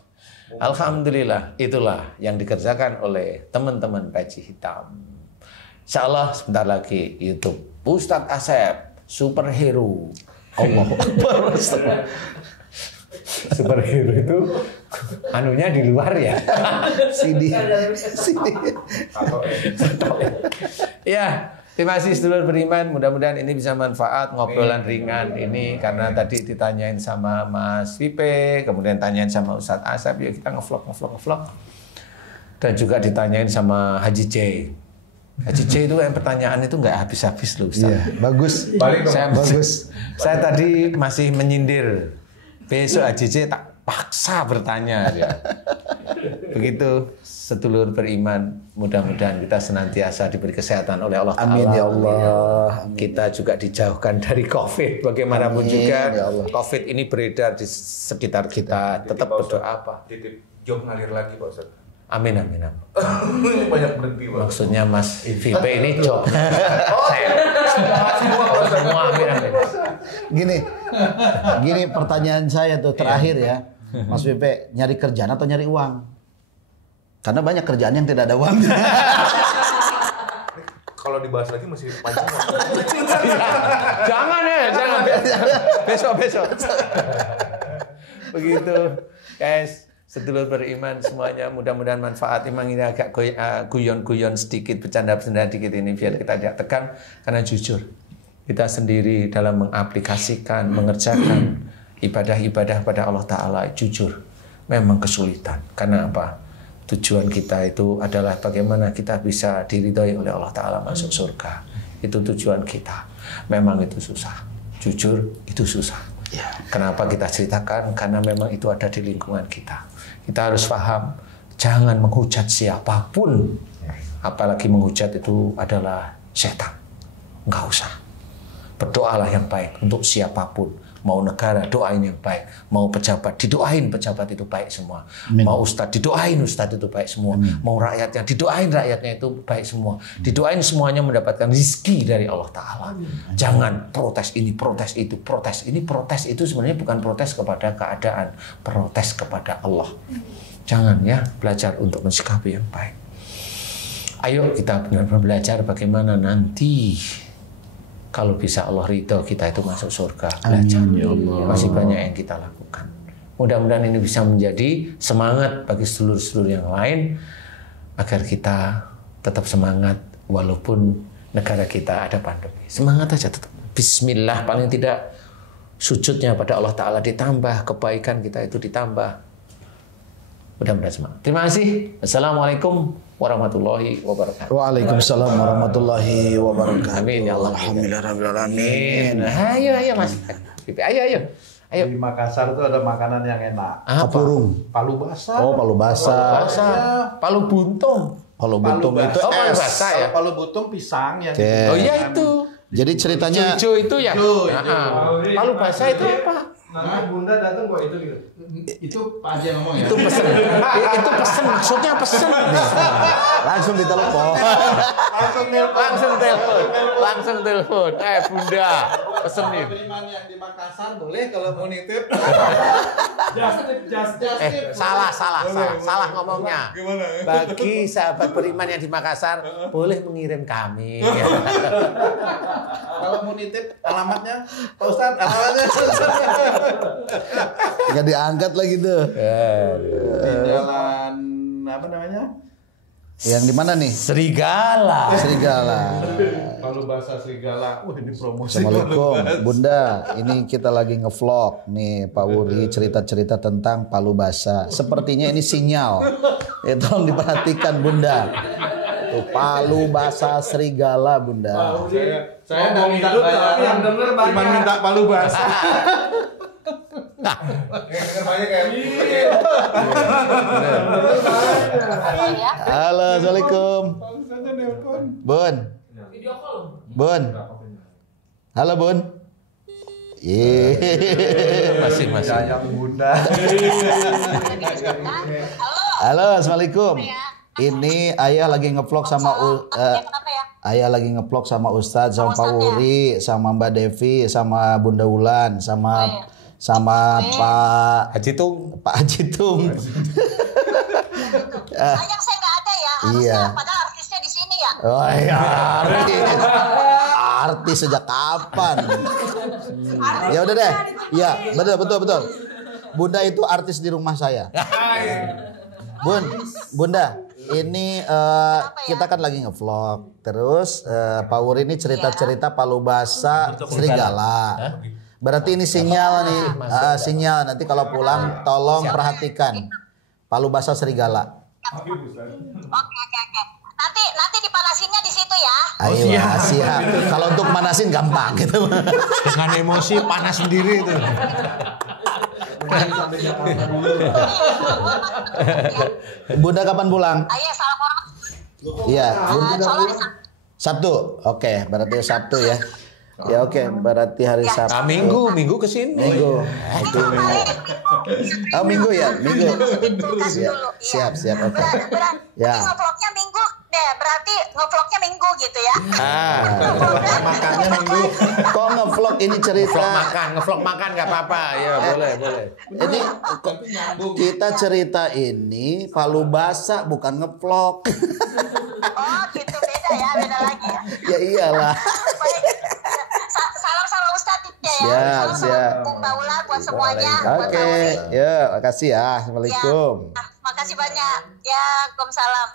Alhamdulillah, itulah yang dikerjakan oleh teman-teman peci hitam. Insya Allah sebentar lagi YouTube Ustadz Asep superhero. Allahu Akbar. Superhero itu anunya di luar ya. Sini. Ya, terima kasih sedulur beriman. Mudah-mudahan ini bisa manfaat ngobrolan ringan ini karena tadi ditanyain sama Mas Vipe, kemudian tanyain sama Ustadz Asep, ya kita ngevlog. Dan juga ditanyain sama Haji J. Haji J itu yang pertanyaan itu nggak habis-habis loh Ustaz. Iya, bagus. Saya tadi masih menyindir. Besok Haji J tak paksa bertanya ya. Begitu sedulur beriman, mudah-mudahan kita senantiasa diberi kesehatan oleh Allah Ta'ala. Amin ya Allah. Amin. Kita juga dijauhkan dari COVID. Bagaimanapun juga ya Allah. COVID ini beredar di sekitar kita. Tetap berdoa apa? Titip job ngalir lagi Pak Ustaz. Amin. Ini banyak berhenti Pak. Maksudnya Mas Vipe ini job. Saya semua amin. Gini pertanyaan saya tuh terakhir ya, Mas Vipe, nyari kerjaan atau nyari uang? Karena banyak kerjaan yang tidak ada uang. Kalau dibahas lagi masih panjang. Jangan. Besok. Begitu, guys. Sedulur beriman semuanya, mudah-mudahan manfaat. Memang ini agak guyon-guyon sedikit, bercanda-bercanda sedikit ini biar kita tidak tegang. Karena jujur, kita sendiri dalam mengaplikasikan, mengerjakan ibadah-ibadah pada Allah Ta'ala, jujur, memang kesulitan. Karena apa? Tujuan kita itu adalah bagaimana kita bisa diridhoi oleh Allah Ta'ala masuk surga. Itu tujuan kita. Memang itu susah. Jujur, itu susah. Kenapa kita ceritakan? Karena memang itu ada di lingkungan kita. Kita harus paham, jangan menghujat siapapun. Apalagi menghujat itu adalah setan. Enggak usah. Berdoalah yang baik untuk siapapun. Mau negara, doain yang baik. Mau pejabat, didoain pejabat itu baik semua. Amin. Mau ustadz, didoain ustadz itu baik semua. Amin. Mau rakyatnya, didoain rakyatnya itu baik semua. Didoain semuanya mendapatkan rezeki dari Allah Ta'ala. Jangan protes ini, protes itu, protes ini, protes itu sebenarnya bukan protes kepada keadaan. Protes kepada Allah. Jangan ya, belajar untuk mensikapi yang baik. Ayo kita benar-benar belajar bagaimana nanti Kalau bisa Allah ridho kita itu masuk surga. Belajar. Ya Allah. Masih banyak yang kita lakukan. Mudah-mudahan ini bisa menjadi semangat bagi sedulur-sedulur yang lain agar kita tetap semangat walaupun negara kita ada pandemi. Semangat aja tetap. Bismillah, paling tidak sujudnya pada Allah Ta'ala ditambah, kebaikan kita itu ditambah. Mudah-mudahan semangat. Terima kasih. Assalamualaikum warahmatullahi wabarakatuh. Waalaikumsalam warahmatullahi wabarakatuh. Amin ya Allah. Alhamdulillahirabbil alamin. Ayo Mas. Ayo. Di Makassar itu ada makanan yang enak. Apa? Kapurung. Palu basah. Oh, palu basah. Palu buntung. Palu buntung itu Oh, palu es. basah ya. Palu butung pisang yang Oke. Oh iya itu. Jadi ceritanya Hijau itu ya. Hijau, Nah, palu basah itu apa? Nanti bunda datang kok itu gitu. Itu Pak Haji yang ngomong ya. Itu pesen. Itu pesen, maksudnya pesen. langsung ditelepon. Langsung telepon. Bunda, pesen nih. Beriman yang di Makassar boleh kalau mau nitip. Salah ngomongnya. Gimana? Bagi sahabat beriman yang di Makassar, boleh mengirim kami. Kalau mau nitip alamatnya, Pak Ustadz, alamatnya. Nggak diangkat lagi tuh. Di jalan apa namanya? Yang di mana nih? Serigala. Serigala. Palu basah serigala. Wah, ini promosi. Assalamualaikum Bunda, ini kita lagi ngevlog nih Pak Wuri cerita-cerita tentang palu basah. Sepertinya ini sinyal. Tolong diperhatikan Bunda. Tuh, palu basah serigala Bunda. Saya mau minta bayaran, cuma minta palu basah. Halo, Assalamualaikum. Bun. Bun. Halo Bun. Masih. Ayam bunda. Halo, Assalamualaikum. Ini ayah lagi ngevlog sama ayah lagi ngevlog sama Ustadz, sama Pak Wuri, sama Mbak Devi, sama Bunda Wulan, sama Pak Haji Tung. Pak Haji Tung. Sayang saya nggak ada ya. Harusnya Iya. padahal artisnya di sini ya. Oh iya, artis sejak kapan? Ya udah deh. Ya, betul. Bunda itu artis di rumah saya. Bunda, ini kita kan lagi ngevlog. Terus Pak Wuri ini cerita-cerita palu basah serigala. Berarti ini sinyal nih, sinyal. Nanti kalau pulang tolong perhatikan palu basah serigala. Oke. Nanti dipanasinnya di situ ya. Ayo, siap. Kalau untuk manasin gampang gitu. Dengan emosi panas sendiri itu. Bunda kapan pulang? Ayo salam hormat. Iya, Soalnya Sabtu. Oke, berarti Sabtu ya. Ya oke, berarti hari Sabtu. Minggu kesini. Minggu. Oh Minggu ya, Minggu. kulkas dulu. Siap, oke. Ya. Ngevlognya minggu deh. Berarti ngevlognya minggu gitu ya. Makannya minggu. Kok ngevlog ini cerita? Ngevlog makan nggak apa-apa. Ya boleh. Ini kita cerita ini palu basah bukan ngevlog. Oh gitu, beda lagi ya. Ya iyalah. Baik. Salam sama Ustadz ya. Siap. Salam Bung Baula buat semuanya. buat Oke, Bauli. ya makasih ya. Assalamualaikum. Ya. Makasih banyak. Ya, Waalaikumsalam.